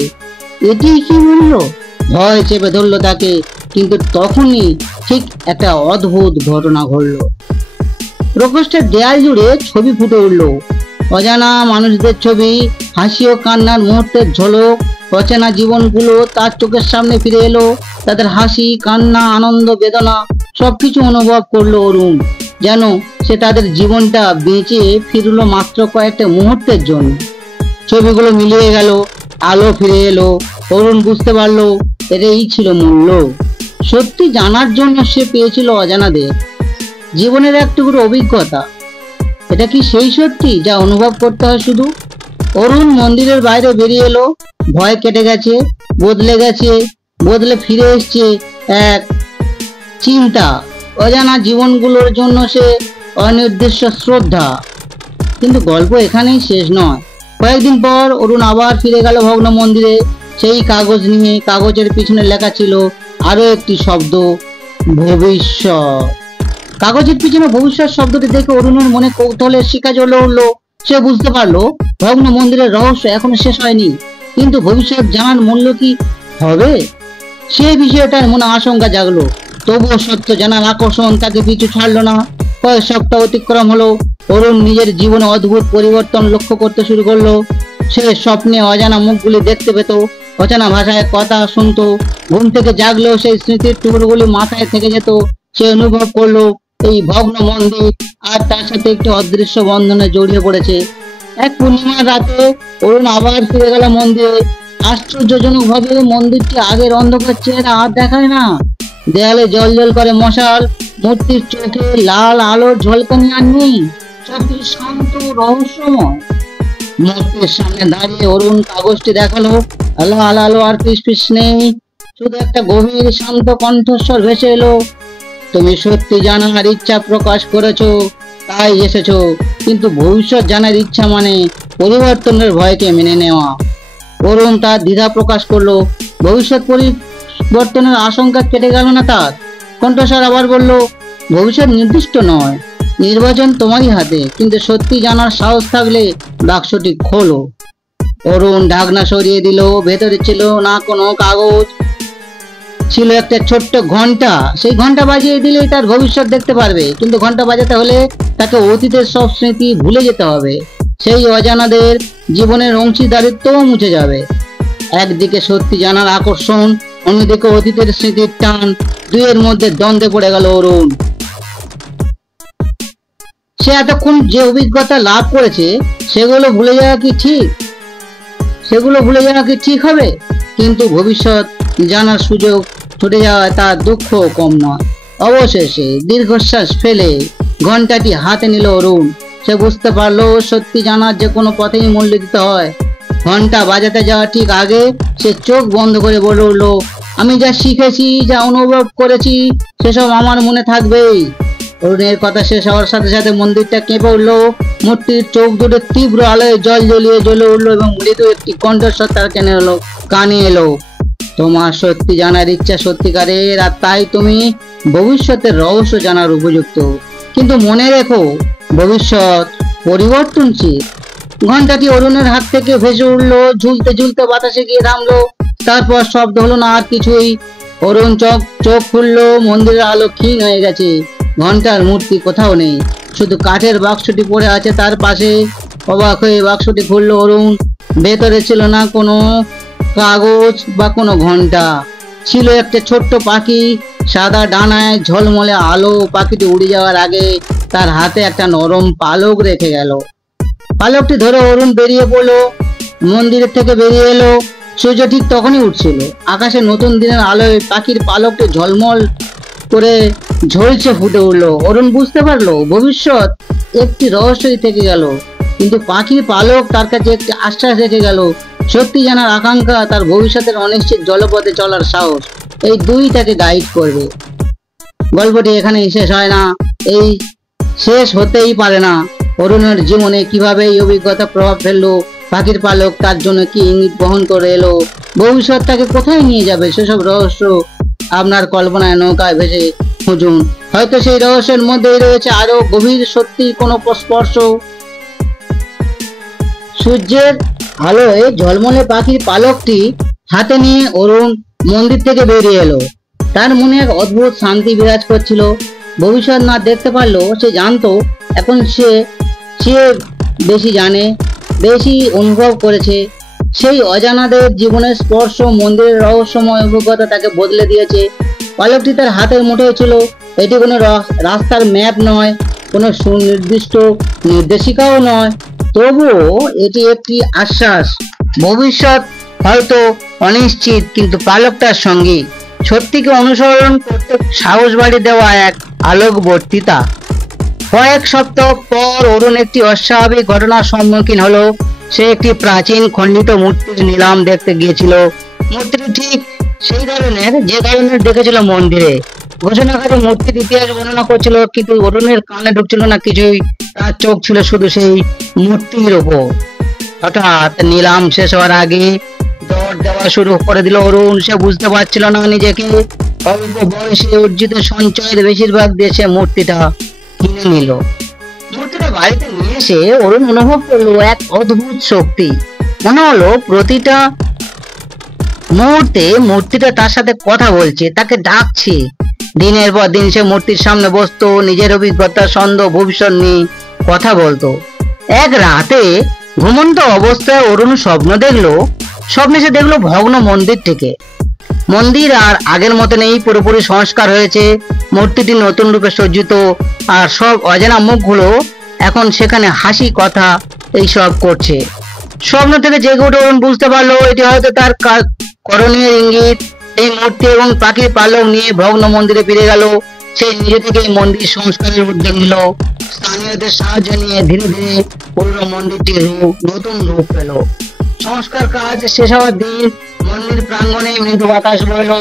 এটি কি মূল্য? ভয় চেপে ধরলো তাকে, কিন্তু তখনই ঠিক একটা অদ্ভুত ঘটনা ঘটলো। প্রকোষ্ঠের দেয়াল জুড়ে ছবি ফুটে উঠলো, অজানা মানুষদের ছবি, হাসি ও কান্নার মুহূর্তের ঝলক। অচেনা জীবনগুলো তার চোখের সামনে ফিরে এলো, তাদের হাসি, কান্না, আনন্দ, বেদনা সবকিছু অনুভব করলো অরুণ, যেন সে তাদের জীবনটা বেঁচে ফিরলো মাত্র কয়েকটা মুহূর্তের জন্য। ছবিগুলো মিলিয়ে গেল, আলো ফিরে এলো, অরুণ বুঝতে পারলো এটাই ছিল মূল্য। সত্যি জানার জন্য সে পেয়েছিল অজানাদের জীবনের এক টুকরো অভিজ্ঞতা। এটা কি সেই সত্যি যা অনুভব করতে হয় শুধু? অরুণ মন্দিরের বাইরে বেরিয়ে এলো, ভয় কেটে গেছে, বদলে গেছে, বদলে ফিরে এসছে এক চিন্তা, অজানা জীবনগুলোর জন্য সে অনির্দিষ্ট শ্রদ্ধা। কিন্তু গল্প এখানেই শেষ নয়। কয়েকদিন পর অরুণ আবার ফিরে গেল ভগ্ন মন্দিরে, সেই কাগজ নিয়ে। কাগজের পিছনে লেখা ছিল আরো একটি শব্দ, ভবিষ্যৎ। কাগজের পিছনে ভবিষ্যৎ শব্দটি দেখে অরুণের মনে কৌতূহলের শিখা জ্বলে উঠলো। সে বুঝতে পারলো ভগ্ন মন্দিরের রহস্য এখনো শেষ হয়নি, কিন্তু ভবিষ্যৎ জানার মূল্য কি হবে সে বিষয়টার মনে আশঙ্কা জাগলো। তবুও সত্য জানার আকর্ষণ তাকে পিছু ছাড়লো না। কয়েক সপ্তাহ অতিক্রম হলো, অরুণ নিজের জীবনে অদ্ভুত পরিবর্তন লক্ষ্য করতে শুরু করলো। সে স্বপ্নে অজানা মুখগুলি দেখতে পেত, অজানা ভাষায় কথা শুনতো, ঘুম থেকে জাগলেও সেই স্মৃতির টুকরোগুলি মাথায় থেকে যেত। সে অনুভব করলো এই ভগ্ন মন্দির আর তার সাথে একটি অদৃশ্য বন্ধনে জড়িয়ে পড়েছে। এক পূর্ণিমার রাতে অরুণ আবার ফিরে গেল মন্দিরে। আশ্চর্যজনক ভাবে মন্দিরটি আগের অন্ধকার চেহারা আর দেখায় না। দেয়ালে জল করে মশাল, মূর্তির চোখে লাল আলোর ঝলকানি আর নেই, সবকিছু শান্ত, রহস্যময়। মূর্তির সামনে দাঁড়িয়ে অরুণ কাগজটি দেখালো, আলো আলো আর ফিসফিস নেই, শুধু একটা গভীর শান্ত কণ্ঠস্বর ভেসে এলো, তুমি সত্যি জানার ইচ্ছা প্রকাশ করেছো, তাই এসেছো। কিন্তু ভবিষ্যৎ জানার ইচ্ছা মানে পরিবর্তনের ভয়কে মেনে নেওয়া। অরুণ তার দ্বিধা প্রকাশ করলো, ভবিষ্যৎ পরিবর্তনের আশঙ্কা কেটে গেল না তার। কণ্ঠস্বর আবার বলল, ভবিষ্যৎ নির্দিষ্ট নয়, নির্বাচন তোমারই হাতে, কিন্তু সত্যি জানার সাহস থাকলে বাক্সটি খোলো। অরুণ ঢাকনা সরিয়ে দিল। ভেতরে ছিল না কোনো কাগজ, ছিল একটা ছোট্ট ঘন্টা। সেই ঘন্টা বাজিয়ে দিলেই তার ভবিষ্যৎ দেখতে পারবে, কিন্তু ঘন্টা বাজাতে হলে তাকে অতীতের সব স্মৃতি ভুলে যেতে হবে। সেই অজানাদের জীবনের অংশীদারিত্বও মুছে যাবে। একদিকে সত্যি জানার আকর্ষণ, অন্যদিকে অতীতের স্মৃতির টান, দুইয়ের মধ্যে দ্বন্দ্বে পড়ে গেল অরুণ। সে এতক্ষণ যে অভিজ্ঞতা লাভ করেছে সেগুলো ভুলে যাওয়া কি ঠিক হবে? কিন্তু ভবিষ্যৎ জানার সুযোগ ছুটে যাওয়ায় তার দুঃখ কম নয়। অবশেষে দীর্ঘশ্বাস ফেলে ঘন্টাটি হাতে নিল অরুণ। সে বুঝতে পারলো সত্যি জানার যে কোনো পথেই মূল্য দিতে হয়। ঘন্টা বাজাতে যাওয়া ঠিক আগে সে চোখ বন্ধ করে বলে উঠলো, আমি যা শিখেছি, যা অনুভব করেছি, সেসব আমার মনে থাকবেই। অরুণের কথা শেষ হওয়ার সাথে সাথে মন্দিরটা কেঁপে উঠলো। মূর্তির চোখ দুটো তীব্র আলোয় জ্বলে উঠলো এবং মৃদু একটি কণ্ঠস্বর তার কানে এলো, তোমার সত্যি জানার ইচ্ছা সত্যিকারের, আর তাই তুমি ভবিষ্যতের রহস্য জানার উপযুক্ত। কিন্তু মনে রেখো, ভবিষ্যৎ পরিবর্তনশীল। ঘন্টাটি অরুণের হাত থেকে ভেসে উঠলো, ঝুলতে ঝুলতে বাতাসে গিয়ে থামলো। তারপর শব্দ হলো না আর কিছুই। অরুণ চোখ খুললো, মন্দিরের আলো ক্ষীণ হয়ে গেছে। ঘন্টার মূর্তি কোথাও নেই, শুধু কাঠের বাক্সটি পড়ে আছে তার পাশে। অবাক হয়ে বাক্সটি খুললো অরুণ। ভেতরে ছিল না কোনো কাগজ বা কোনো ঘন্টা, ছিল একটা ছোট্ট পাখি, সাদা ডানায় ঝলমলে আলো। পাখিটি উড়ে যাওয়ার আগে তার হাতে একটা নরম পালক রেখে গেল। পালকটি ধরে অরুণ বেরিয়ে পড়লো, মন্দিরের থেকে বেরিয়ে এলো। সূর্য ঠিক তখনই উঠছিল। আকাশে নতুন দিনের আলোয় পাখির পালকটি ঝলমল করে ঝলসে ফুটে উঠলো। অরুণ বুঝতে পারলো ভবিষ্যৎ একটি রহস্যই থেকে গেল, কিন্তু পাখির পালক তার কাছে একটি আশ্বাস রেখে গেল, সত্যি জানার আকাঙ্ক্ষা, তার ভবিষ্যতের অনিশ্চিত জলপথে চলার সাহস, এই দুই তাকে গাইড করবে। গল্পটি এখানেই শেষ হয় না, এই শেষ হতেই পারে না। অরুণের জীবনে কিভাবে এই অভিজ্ঞতা প্রভাব ফেললো, পাখির পালক তার জন্য কি ইঙ্গিত বহন করে এলো, ভবিষ্যৎ তাকে কোথায় নিয়ে যাবে, সেসব রহস্য আপনার কল্পনায় নৌকায় ভেসে খুঁজুন। হয়তো সেই রহস্যের মধ্যেই রয়েছে আরো গভীর সত্যি কোনো স্পর্শ। সূর্যের আলোয় ঝলমলে পাখির পালকটি হাতে নিয়ে অরুণ মন্দির থেকে বেরিয়ে এলো। তার মনে এক অদ্ভুত শান্তি বিরাজ করছিল। ভবিষ্যৎ না দেখতে পারলেও সে জানতো এখন সে সে বেশি জানে, বেশি অনুভব করেছে। সেই অজানাদের জীবনের স্পর্শ, মন্দিরের রহস্যময় অভিজ্ঞতা তাকে বদলে দিয়েছে। পালকটি তার হাতের মুঠোয় ছিল। এটি কোনো রাস্তার ম্যাপ নয়, কোনো সুনির্দিষ্ট নির্দেশিকাও নয়, তবুও এটি একটি আশ্বাস। ভবিষ্যৎ হয়তো অনিশ্চিত, কিন্তু পালকটার সঙ্গে সত্যিকে অনুসরণ করতে সাহস বাড়িয়ে দেওয়া এক আলোকবর্তিতা। কয়েক সপ্তাহ পর অরুণ একটি অস্বাভাবিক ঘটনার সম্মুখীন হলো। সে একটি প্রাচীন খণ্ডিত মূর্তির নিলাম দেখতে গিয়েছিল। মূর্তিটি ঠিক সেই ধরনের যে ধরনের দেখেছিল মন্দিরে। ঘোষণাকারী মূর্তির ইতিহাস বর্ণনা করছিল, কিন্তু অরুণের কানে ঢুকছিল না কিছুই। তার চোখ ছিল শুধু সেই মূর্তির উপর। হঠাৎ নিলাম শেষ হওয়ার আগে দর দেওয়া শুরু করে দিল অরুণ। সে বুঝতে পারছিল না নিজেকে। অল্প বয়সে অর্জিত সঞ্চয়ের বেশিরভাগ দেশে মূর্তিটা কিনে নিল। মূর্তিটা বাড়িতে নিয়ে এসে অরুণ অনুভব করলো এক অদ্ভুত শক্তি। মনে হলো প্রতিটা মুহূর্তে মূর্তিটা তার সাথে কথা বলছে, তাকে ডাকছে। দিনের পর দিন সে মূর্তির সামনে বসতো, নিজের অভিজ্ঞতা, সন্দেহ, ভবিষ্যৎ নিয়ে কথা বলতো। এক রাতে ঘুমন্ত অবস্থায় অরুণ স্বপ্নে সে দেখলো ভগ্ন মন্দির থেকে। মন্দির আর আগের মতো নেই, পুরোপুরি সংস্কার হয়েছে। মূর্তিটি নতুন রূপে সজ্জিত, আর সব অজানা মুখগুলো এখন সেখানে হাসি, কথা এইসব করছে। স্বপ্ন থেকে জেগে উঠে অরুণ বুঝতে পারলো এটি হয়তো তার করণীয় ইঙ্গিত। এই মূর্তি এবং পাখির পালক নিয়ে ভগ্ন মন্দিরে ফিরে গেল। সে নিজে থেকে মন্দির সংস্কারের উদ্যোগ নিল। স্থানীয়দের সাহায্য নিয়ে ধীরে ধীরে পুরো মন্দিরটি নতুন রূপ পেল। সংস্কার কাজ শেষ হওয়ার দিন মন্দির প্রাঙ্গণে মৃদু বাতাস বইল।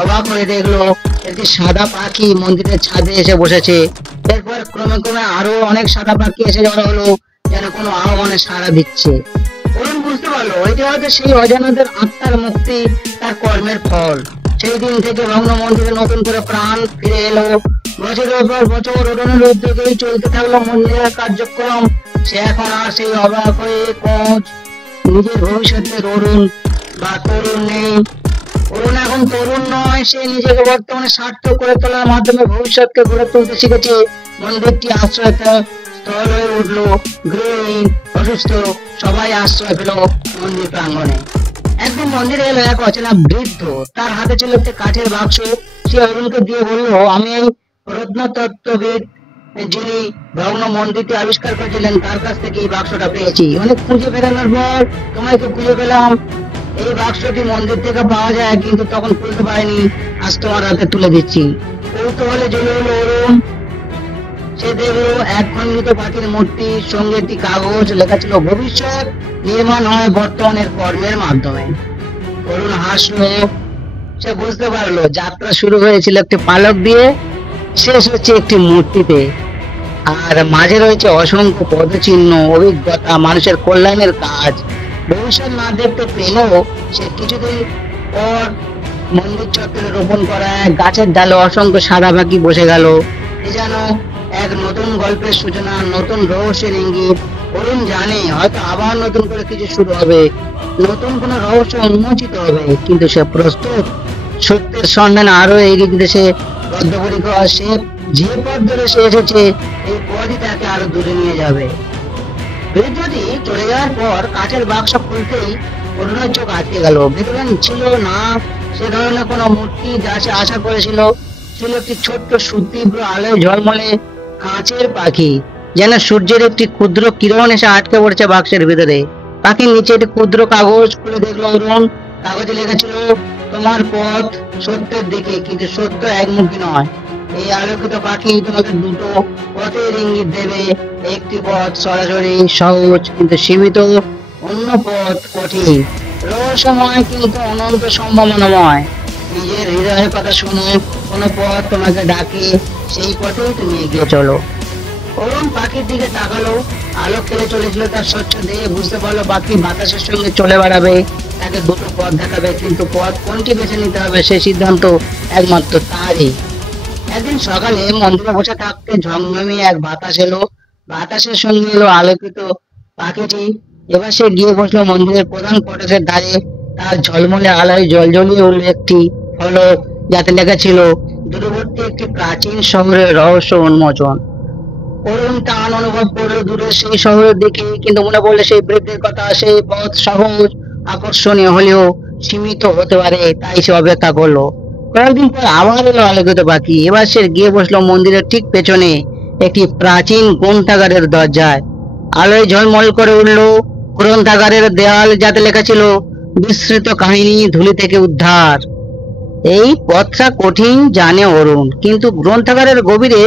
অবাক হয়ে দেখলো একটি সাদা পাখি মন্দিরের ছাদে এসে বসেছে। এরপর ক্রমে ক্রমে আরো অনেক সাদা পাখি এসে জড়ো হলো, যেন কোনো আহ্বানে সাড়া দিচ্ছে। অরুণ বুঝতে পারলো এটি হয়তো সেই অজানাদের আত্মার মুক্তি, তার কর্মের ফল। সেই দিন থেকে ভগ্ন মন্দিরে নতুন করে প্রাণ ফিরে এলো। বছরের পর বছর অরুণের উদ্যোগেই চলতে থাকলো মন্দিরের কার্যক্রম। সে এখন আর সেই অবাক হয়ে খোঁজ নিজের ভবিষ্যতের অরুণ বা তরুণ নেই। অরুণ এখন তরুণ নয়, সে নিজেকে বর্তমানে সার্থক করে তোলার মাধ্যমে ভবিষ্যৎকে গড়ে তুলতে শিখেছে। মন্দিরটি আশ্রয় স্থল হয়ে উঠলো। গৃহহীন, অসুস্থ সবাই আশ্রয় পেল মন্দির প্রাঙ্গণে। একদিন মন্দিরে এলো এক অচেনা বৃদ্ধ। তার হাতে ছিল একটি কাঠের বাক্স। সে অরুণকে দিয়ে বলল, আমি এই প্রত্নতত্ত্ববিদ যিনি ভগ্ন মন্দিরটি আবিষ্কার করেছিলেন তার কাছ থেকে এই বাক্সটা পেয়েছি। অনেক খুঁজে বেড়ানোর পর তোমাকে খুঁজে পেলাম। এই বাক্সটি মন্দির থেকে পাওয়া যায়, কিন্তু তখন খুলতে পারিনি। আজ তোমার হাতে তুলে দিচ্ছি। কৌতূহলে জ্বলে হলো অরুণ। সে দেখলো এক খণ্ডিত পাখির মূর্তির সঙ্গে একটি কাগজ, লেখা ছিল ভবিষ্যৎ নির্মাণ হয় বর্তমানের কর্মের মাধ্যমে। অরুণ হাসলো। সে বুঝতে পারলো যাত্রা শুরু হয়েছিল একটি পালক দিয়ে, শেষ হচ্ছে একটি মূর্তিতে। আর মাঝে রয়েছে অসংখ্য পদচিহ্ন, অভিজ্ঞতা, মানুষের কল্যাণের কাজ। ভবিষ্যৎ না দেখতে পেলেও সে কিছুদিন পর মন্দির চত্বরে রোপণ করা এক গাছের ডালে অসংখ্য সাদা পাখি বসে গেল। এ যেন এক নতুন গল্পের সূচনা, নতুন রহস্যের ইঙ্গিত। অরুণ জানে হয়তো আবার নতুন করে কিছু শুরু হবে, নতুন কোন রহস্য উন্মোচিত হবে, কিন্তু সে প্রস্তুত সত্যের সন্ধানে আরো এগিয়ে দিতে সে বদ্ধপরিকর। সে যে পথ ধরে সে এসেছে এই পথই তাকে আরো দূরে নিয়ে যাবে। বৃদ্ধটি চলে যাওয়ার পর কাঠের বাক্স খুলতেই অরুণের চোখ আটকে গেল। ভিতরে ছিল না সে ধরনের কোনো মূর্তি যা সে আশা করেছিল। ছিল একটি ছোট্ট সুতীব্র আলোয় ঝলমলে কাঁচের পাখি, যেন সূর্যের একটি ক্ষুদ্র কিরণ এসে আটকে পড়েছে বাক্সের ভিতরে। পাখির নিচে একটি ক্ষুদ্র কাগজ খুলে দেখলো অরুণ। কাগজে লেখা ছিল, তোমার পথ সত্যের দিকে, কিন্তু সত্য একমুখী নয়। এই আলোকিত পাখি তোমাকে দুটো পথের ইঙ্গিত দেবে। একটি পথ সরাসরি সহজ কিন্তু সীমিত, অন্য পথ কঠিন, রহস্যময় কিন্তু অনন্ত সম্ভাবনাময়। নিজের হৃদয়ের কথা শুনে কোনো পথ তোমাকে ডাকে, সেই পথেই তুমি এগিয়ে চলো। অরুণ পাখির দিকে তাকালো। আলো খেলে চলেছিল তার স্বচ্ছ দেহে। বুঝতে পারলো পাখি বাতাসের সঙ্গে চলে বেড়াবে, তাকে দুটো পথ দেখাবে, কিন্তু পথ কোনটি বেছে নিতে হবে সেই সিদ্ধান্ত একমাত্র তারই। একদিন সকালে মন্দিরে বসে থাকতে ঝমঝমিয়ে এক বাতাস এলো। বাতাসের সঙ্গে এলো আলোকিত পাখিটি। এবার সে গিয়ে বসলো মন্দিরের প্রধান ফটকের ধারে। তার ঝলমলে আলোয় জলজলিয়ে উঠল একটি হলো, যাতে লেখা ছিল দূরবর্তী একটি প্রাচীন শহরের রহস্য উন্মোচন। অরুণ টান অনুভব করলো দূরে সেই শহরের দিকে, কিন্তু মনে পড়লে সেই বৃদ্ধের কথা, সেই পথ সহজ আকর্ষণীয় হলেও সীমিত হতে পারে, তাই সে অপেক্ষা করলো। কয়েকদিন পর আবার এলো আলোকিত পাখি। এবার সে গিয়ে বসলো মন্দিরের ঠিক পেছনে একটি প্রাচীন গ্রন্থাগারের দরজায়। আলোয় ঝলমল করে উঠলো গ্রন্থাগারের দেয়াল, যাতে লেখা ছিল বিস্মৃত কাহিনী ধুলি থেকে উদ্ধার। এই পথটা কঠিন জানে অরুণ, কিন্তু গ্রন্থাগারের গভীরে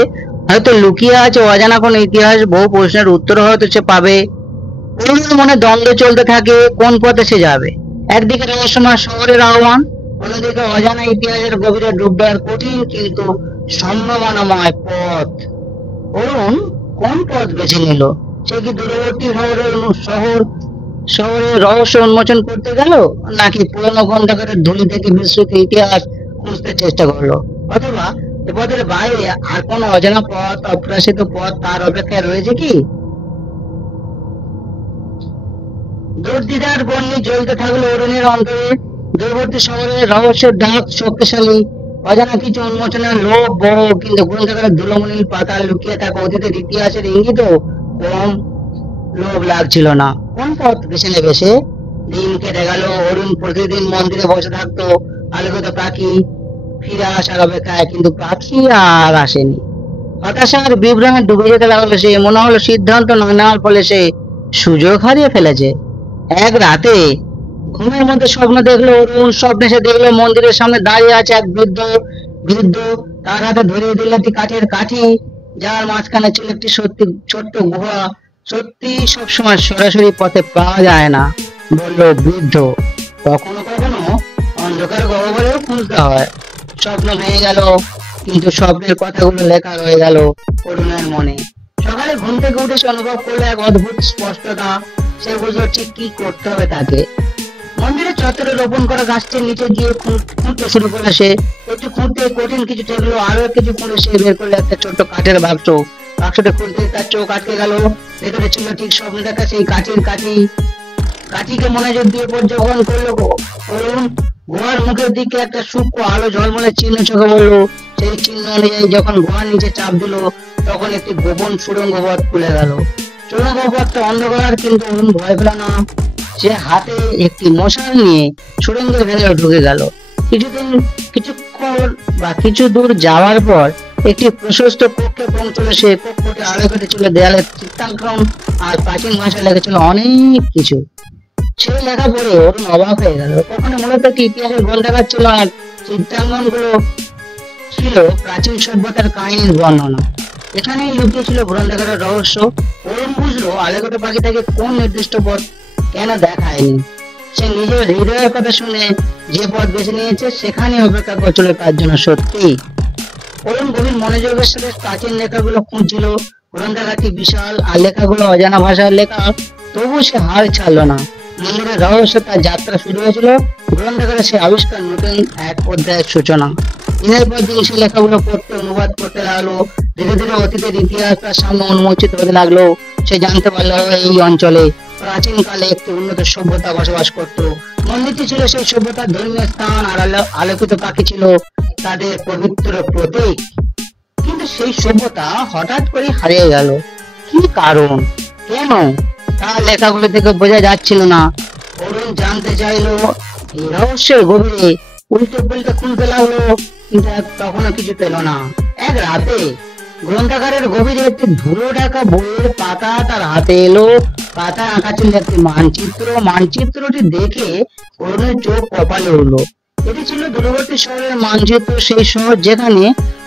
হয়তো লুকিয়ে আছে অজানা কোনো ইতিহাস, বহু প্রশ্নের উত্তর হয়তো সে পাবে। অরুণের মনে দ্বন্দ্ব চলতে থাকে, কোন পথে সে যাবে। একদিকে রহস্যময় শহরের আহ্বান, অন্যদিকে অজানা ইতিহাসের গভীরে ডুব দেওয়ার কঠিন কিন্তু সম্ভাবনাময় পথ। অরুণ কোন পথ বেছে নিল? সে কি দূরবর্তী শহরের রহস্য উন্মোচন করতে গেল, নাকি পুরনো গ্রন্থাগারের ধুলি থেকে বিস্মৃত ইতিহাস খুঁজতে চেষ্টা করলো, অথবা এ পথের বাইরে আর কোনো অজানা পথ, অপ্রকাশিত পথ তার অপেক্ষায় রয়েছে কি? দুর্দিদার বন্যি জ্বলতে থাকলো অরুণের অন্তরে। দূরবর্তী শহরের রহস্যের ডাক শক্তিশালী, অজানা কিছু উন্মোচনের লোভ বড়, কিন্তু গ্রন্থাগারের ধুলোমলিন পাতায় লুকিয়ে থাকা অতীতের ইতিহাসের ইঙ্গিতও কম লোভ লাগছিল না। কোন পথ বেছে নেবে সে? দিন কেটে গেল, অরুণ প্রতিদিন মন্দিরে বসে থাকতো আলোকিত পাখি ফিরে আসার অপেক্ষায়, কিন্তু পাখি আর আসেনি। হতাশার বিভ্রমে ডুবে যেতে লাগলো সে। মনে হলো সিদ্ধান্ত না নেওয়ার ফলে সে সুযোগ হারিয়ে ফেলেছে। এক রাতে ঘুমের মধ্যে স্বপ্ন দেখলো অরুণ। স্বপ্নে সে দেখলো মন্দিরের সামনে দাঁড়িয়ে আছে এক বৃদ্ধ, তার হাতে ধরিয়ে দিল একটি কাঠের কাঠি, যার মাঝখানে ছিল একটি সত্যি ছোট্ট গুহা। সত্যি সবসময় সরাসরি পথে পাওয়া যায় না, বলল বৃদ্ধ। কখনো কখনো অন্ধকার গহ্বরেও খুঁজতে হয়। স্বপ্ন ভেঙে গেল, কিন্তু স্বপ্নের কথাগুলো লেখা রয়ে গেল অরুণের মনে। সকালে ঘুম থেকে উঠে সে অনুভব করলো এক অদ্ভুত স্পষ্টতা। সে বুঝলো ঠিক কি করতে হবে তাকে। মন্দিরের চত্বরে রোপণ করা গাছটির নিচে গিয়ে খুঁড়তে শুরু করলো সে। একটু খুঁড়তে কঠিন কিছু ঠেকলো, আরো কিছু খুঁড়ে সে বের করলো একটা ছোট্ট কাঠের বাক্স। বাক্সটা খুলতে তার চোখ আটকে গেল। ভেতরে ছিল ঠিক স্বপ্ন দেখা সেই কাঠিকে মনোযোগ দিয়ে পর্যবেক্ষণ করলো অরুণ। গুহার মুখের দিকে একটা সূক্ষ্ম আলো ঝলমলে চিহ্ন চোখে বললো। সেই চিহ্ন অনুযায়ী যখন গুহার নিচে চাপ দিল, তখন একটি গোপন সুড়ঙ্গ পথ খুলে গেল। সুড়ঙ্গ পথটা অন্ধকার, কিন্তু অরুণ ভয় পেল না। সে হাতে একটি মশাল নিয়ে সুড়ঙ্গের ভেতরে ঢুকে গেল। কিছু দূর যাওয়ার পর একটি প্রশস্ত কক্ষে পৌঁছলো সে। কক্ষটি আলোকিত ছিল, দেয়ালে চিত্রাঙ্কন আর প্রাচীন ভাষায় লেখা ছিল অনেক কিছু। সেই লেখা পড়ে অরুণ অবাক হয়ে গেল। কখনো মূলত একটি ইতিহাসের গ্রন্থাগার ছিল, আর চিত্রাঙ্কন গুলো ছিল প্রাচীন সভ্যতার কাহিনীর বর্ণনা। এখানেই লুকিয়ে ছিল গ্রন্থাগারের রহস্য। অরুণ বুঝলো আলোকিত পাখি থেকে কোন নির্দিষ্ট পথ কেন দেখায়নি। সে নিজের হৃদয়ের কথা শুনে যে পথ বেছে নিয়েছে, সেখানে অপেক্ষা করছিল তার জন্য সত্যি। অরুণ গভীর মনোযোগের সাথে প্রাচীন লেখাগুলো খুঁজছিল। গ্রন্থাগারটি বিশাল, আর লেখাগুলো অজানা ভাষার লেখা, তবু সে হাল ছাড়লো না। মন্দিরের রহস্য তার যাত্রা শুরু হয়েছিল। গ্রন্থাগারে সে আবিষ্কার নতুন এক অধ্যায়ের সূচনা। দিনের পর দিন সে লেখাগুলো পড়তে, অনুবাদ করতে লাগলো। ধীরে ধীরে অতীতের ইতিহাস তার সামনে উন্মোচিত হতে লাগলো। সে জানতে পারলো এই অঞ্চলে প্রাচীন কালে একটি উন্নত সভ্যতা বসবাস করত। মন্দিরটি ছিল সেই সভ্যতার ধর্মীয় স্থান, আর আলোকিত পাখি ছিল তাদের পবিত্র প্রতীক। কিন্তু সেই সভ্যতা হঠাৎ করে হারিয়ে গেল। কি কারণ, কেন, তার লেখাগুলো থেকে বোঝা যাচ্ছিল না। অরুণ জানতে চাইলো এই রহস্যের গভীরে। উল্টে পুল্টে খুলতে লাগলো, কিন্তু তখনও কিছু পেল না। এক রাতে গ্রন্থাগারের গভীরে একটি ধুলো ঢাকা বইয়ের পাতা তার হাতে এলো। পাতা আঁকা ছিল একটি মানচিত্র। মানচিত্রটি দেখে অরুণের চোখ কপালে উঠলো। এটি ছিল দূরবর্তী শহরের মানচিত্র, সেই শহর যেখানে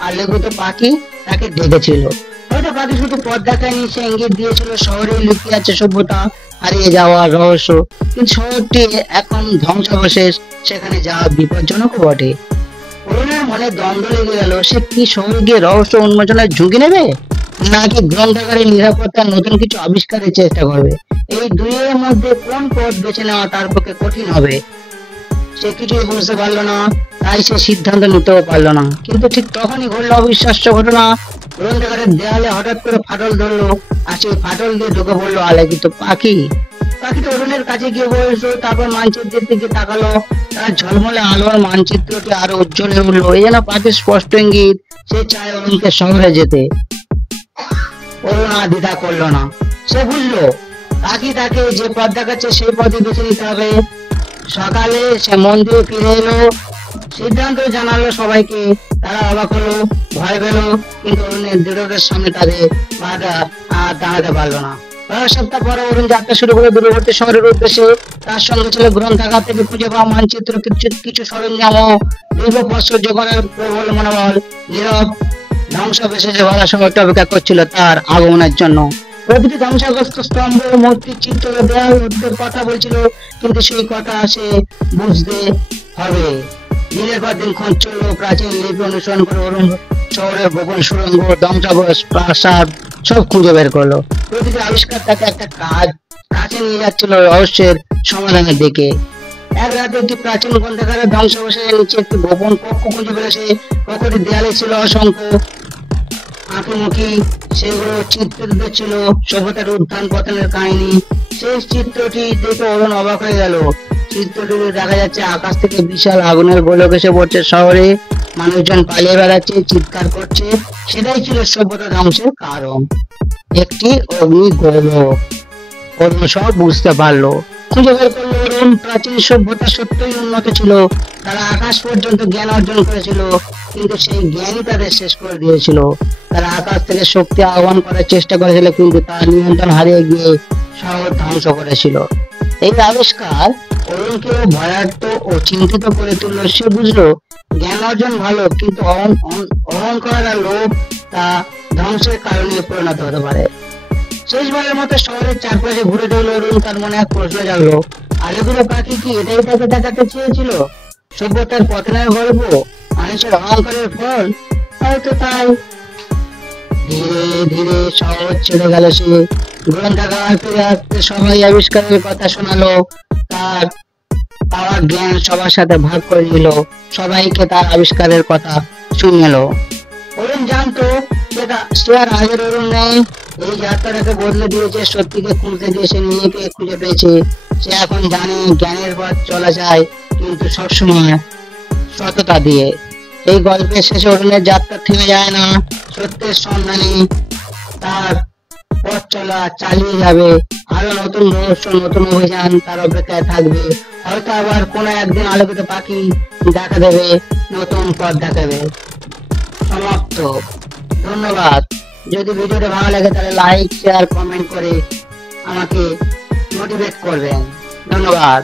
আলোকিত পাখি তাকে ডেকেছিল। হয়তো পাখি শুধু পথ দেখায়নি, সে ইঙ্গিত দিয়েছিল শহরে লুকিয়ে আছে সভ্যতা, হারিয়ে যাওয়ার রহস্য। কিন্তু শহরটি এখন ধ্বংসাবশেষ, সেখানে যাওয়া বিপজ্জনক বটে। অরুণের মনে দ্বন্দ্ব লেগে গেল। সে কি শহরে গিয়ে রহস্য উন্মোচনের ঝুঁকি নেবে, নাকি গ্রন্থাগারের নিরাপত্তার নতুন কিছু আবিষ্কারের চেষ্টা করবে? এই দুইয়ের মধ্যে কোন পথ বেছে নেওয়া তার পক্ষে কঠিন হবে। সে কিছুই বুঝতে পারলো না, তাই সে সিদ্ধান্ত নিতেও পারলো না। কিন্তু ঠিক তখনই ঘটলো অবিশ্বাস্য ঘটনা। গ্রন্থাগারের দেয়ালে হঠাৎ করে ফাটল ধরলো, আর সেই ফাটল দিয়ে ঢুকে পড়লো আলোকিত পাখি। পাখিটা অরুণের কাছে গিয়ে বসলো, তারপর মানচিত্রের দিকে তাকালো। তার ঝলমলে আলোর মানচিত্রটি আরো উজ্জ্বল হয়ে উঠলো। এই যেন পাখির স্পষ্ট ইঙ্গিত, সে চায় অরুণকে শহরে যেতে। অরুণ আর দ্বিধা করলো না, সে বুঝলো পাখি তাকে যে পথ দেখাচ্ছে সেই পথে বেছে নিতে হবে। সকালে সে মন্দিরে ফিরে এলো, সিদ্ধান্ত জানালো সবাইকে। তারা অবাক হলো, ভয় পেল, কিন্তু অরুণের দৃঢ়তার সামনে তাদের বাধা আর দাঁড়াতে পারলো না। কয়েক সপ্তাহ পরে অরুণ যাত্রা শুরু করে দূরবর্তী শহরের উদ্দেশ্যে। তার সঙ্গে ছিল গ্রন্থাগার থেকে খুঁজে পাওয়া মানচিত্র, কিছু সরঞ্জাম ও দীর্ঘ পথ সহ্য করার প্রবল মনোবল। নীরব ধ্বংসাবশেষে ভরা শহরটা অপেক্ষা করছিল তার আগমনের জন্য। প্রতিটি ধ্বংসগ্রস্ত স্তম্ভ, মূর্তি, চিত্র, দেয়াল ওদের কথা বলছিল, কিন্তু সেই কথা সে বুঝতে হবে। দিনের পর দিন খোঁজ চললো, প্রাচীন লিপি অনুসরণ করে অরুণ শহরের গোপন সুড়ঙ্গ, ধ্বংসাবশেষ, প্রাসাদ সব খুঁজে বের করলো। প্রতিটি আবিষ্কার তাকে একটা কাছে নিয়ে যাচ্ছিল রহস্যের সমাধানের দিকে। এক রাতে একটি প্রাচীন গ্রন্থাগারের ধ্বংসাবশেষের নিচে একটি গোপন কক্ষ খুঁজে পেয়েছে। কক্ষটির দেয়ালে ছিল অসংখ্য আঁকিমুখি, সেগুলো চিত্রিত ছিল সভ্যতার উত্থান পতনের কাহিনী। সেই চিত্রটি দেখে অরুণ অবাক হয়ে গেল। চিত্রটিতে দেখা যাচ্ছে আকাশ থেকে বিশাল আগুনের গোলক এসে পড়ছে শহরে, মানুষজন পালিয়ে বেড়াচ্ছে, চিৎকার করছে। সেটাই ছিল সভ্যতা ধ্বংসের কারণ, একটি অগ্নি গোলক। অরুণ সব বুঝতে পারলো। খুঁজে বের করলো অরুণ, প্রাচীন সভ্যতা সত্যই উন্নত ছিল। তারা আকাশ পর্যন্ত জ্ঞান অর্জন করেছিল, কিন্তু সেই জ্ঞানই তাদের শেষ করে দিয়েছিল। তারা আকাশ থেকে শক্তি আহ্বান করার চেষ্টা করেছিল, কিন্তু তার নিয়ন্ত্রণ হারিয়ে গিয়ে শহর ধ্বংস করেছিল। এই আবিষ্কার অরুণকে ভয়ার্থ ও চিন্তিত করে তুললো। সে বুঝলো জ্ঞান অর্জন ভালো, কিন্তু অহংকার আর লোভ তা ধ্বংসের কারণে পরিণত হতে পারে। শেষবারের মতো শহরের চারপাশে ঘুরে দেখলো অরুণ। তার মনে এক প্রশ্ন জাগলো, আলোগুলো পাখি কি এটাই তাকে দেখাতে চেয়েছিল? সভ্যতার পতনের গল্প, মানুষের অহংকারের ফল? হয়তো তাই। ধীরে ধীরে শহর ছেড়ে গেল সে। গ্রন্থাগার ফিরে আসতে সবাই আবিষ্কারের কথা শোনালো, তার পাওয়া জ্ঞান সবার সাথে ভাগ করে নিল, সবাইকে তার আবিষ্কারের কথা শুনলো। অরুণ জানতো সে আর আগের অরুণ নেই। এই যাত্রাটাকে বদলে দিয়েছে, সত্যিকে খুঁজতে দিয়ে সে নিজেকে খুঁজে পেয়েছে। সে এখন জানে জ্ঞানের পথ চলা যায়, কিন্তু সবসময় সততা দিয়ে। এই গল্পের শেষে অরুণের যাত্রা থেমে যায় না। সত্যের সন্ধানে তার পথ চলা চালিয়ে যাবে। আরো নতুন রহস্য, নতুন অভিযান তার অপেক্ষায় থাকবে। হয়তো আবার কোনো একদিন আলোকিত পাখি দেখা দেবে, নতুন পথ দেখাবে। সমাপ্ত। ধন্যবাদ। যদি ভিডিওটা ভালো লাগে তাহলে লাইক, শেয়ার, কমেন্ট করে আমাকে মোটিভেট করবেন। ধন্যবাদ।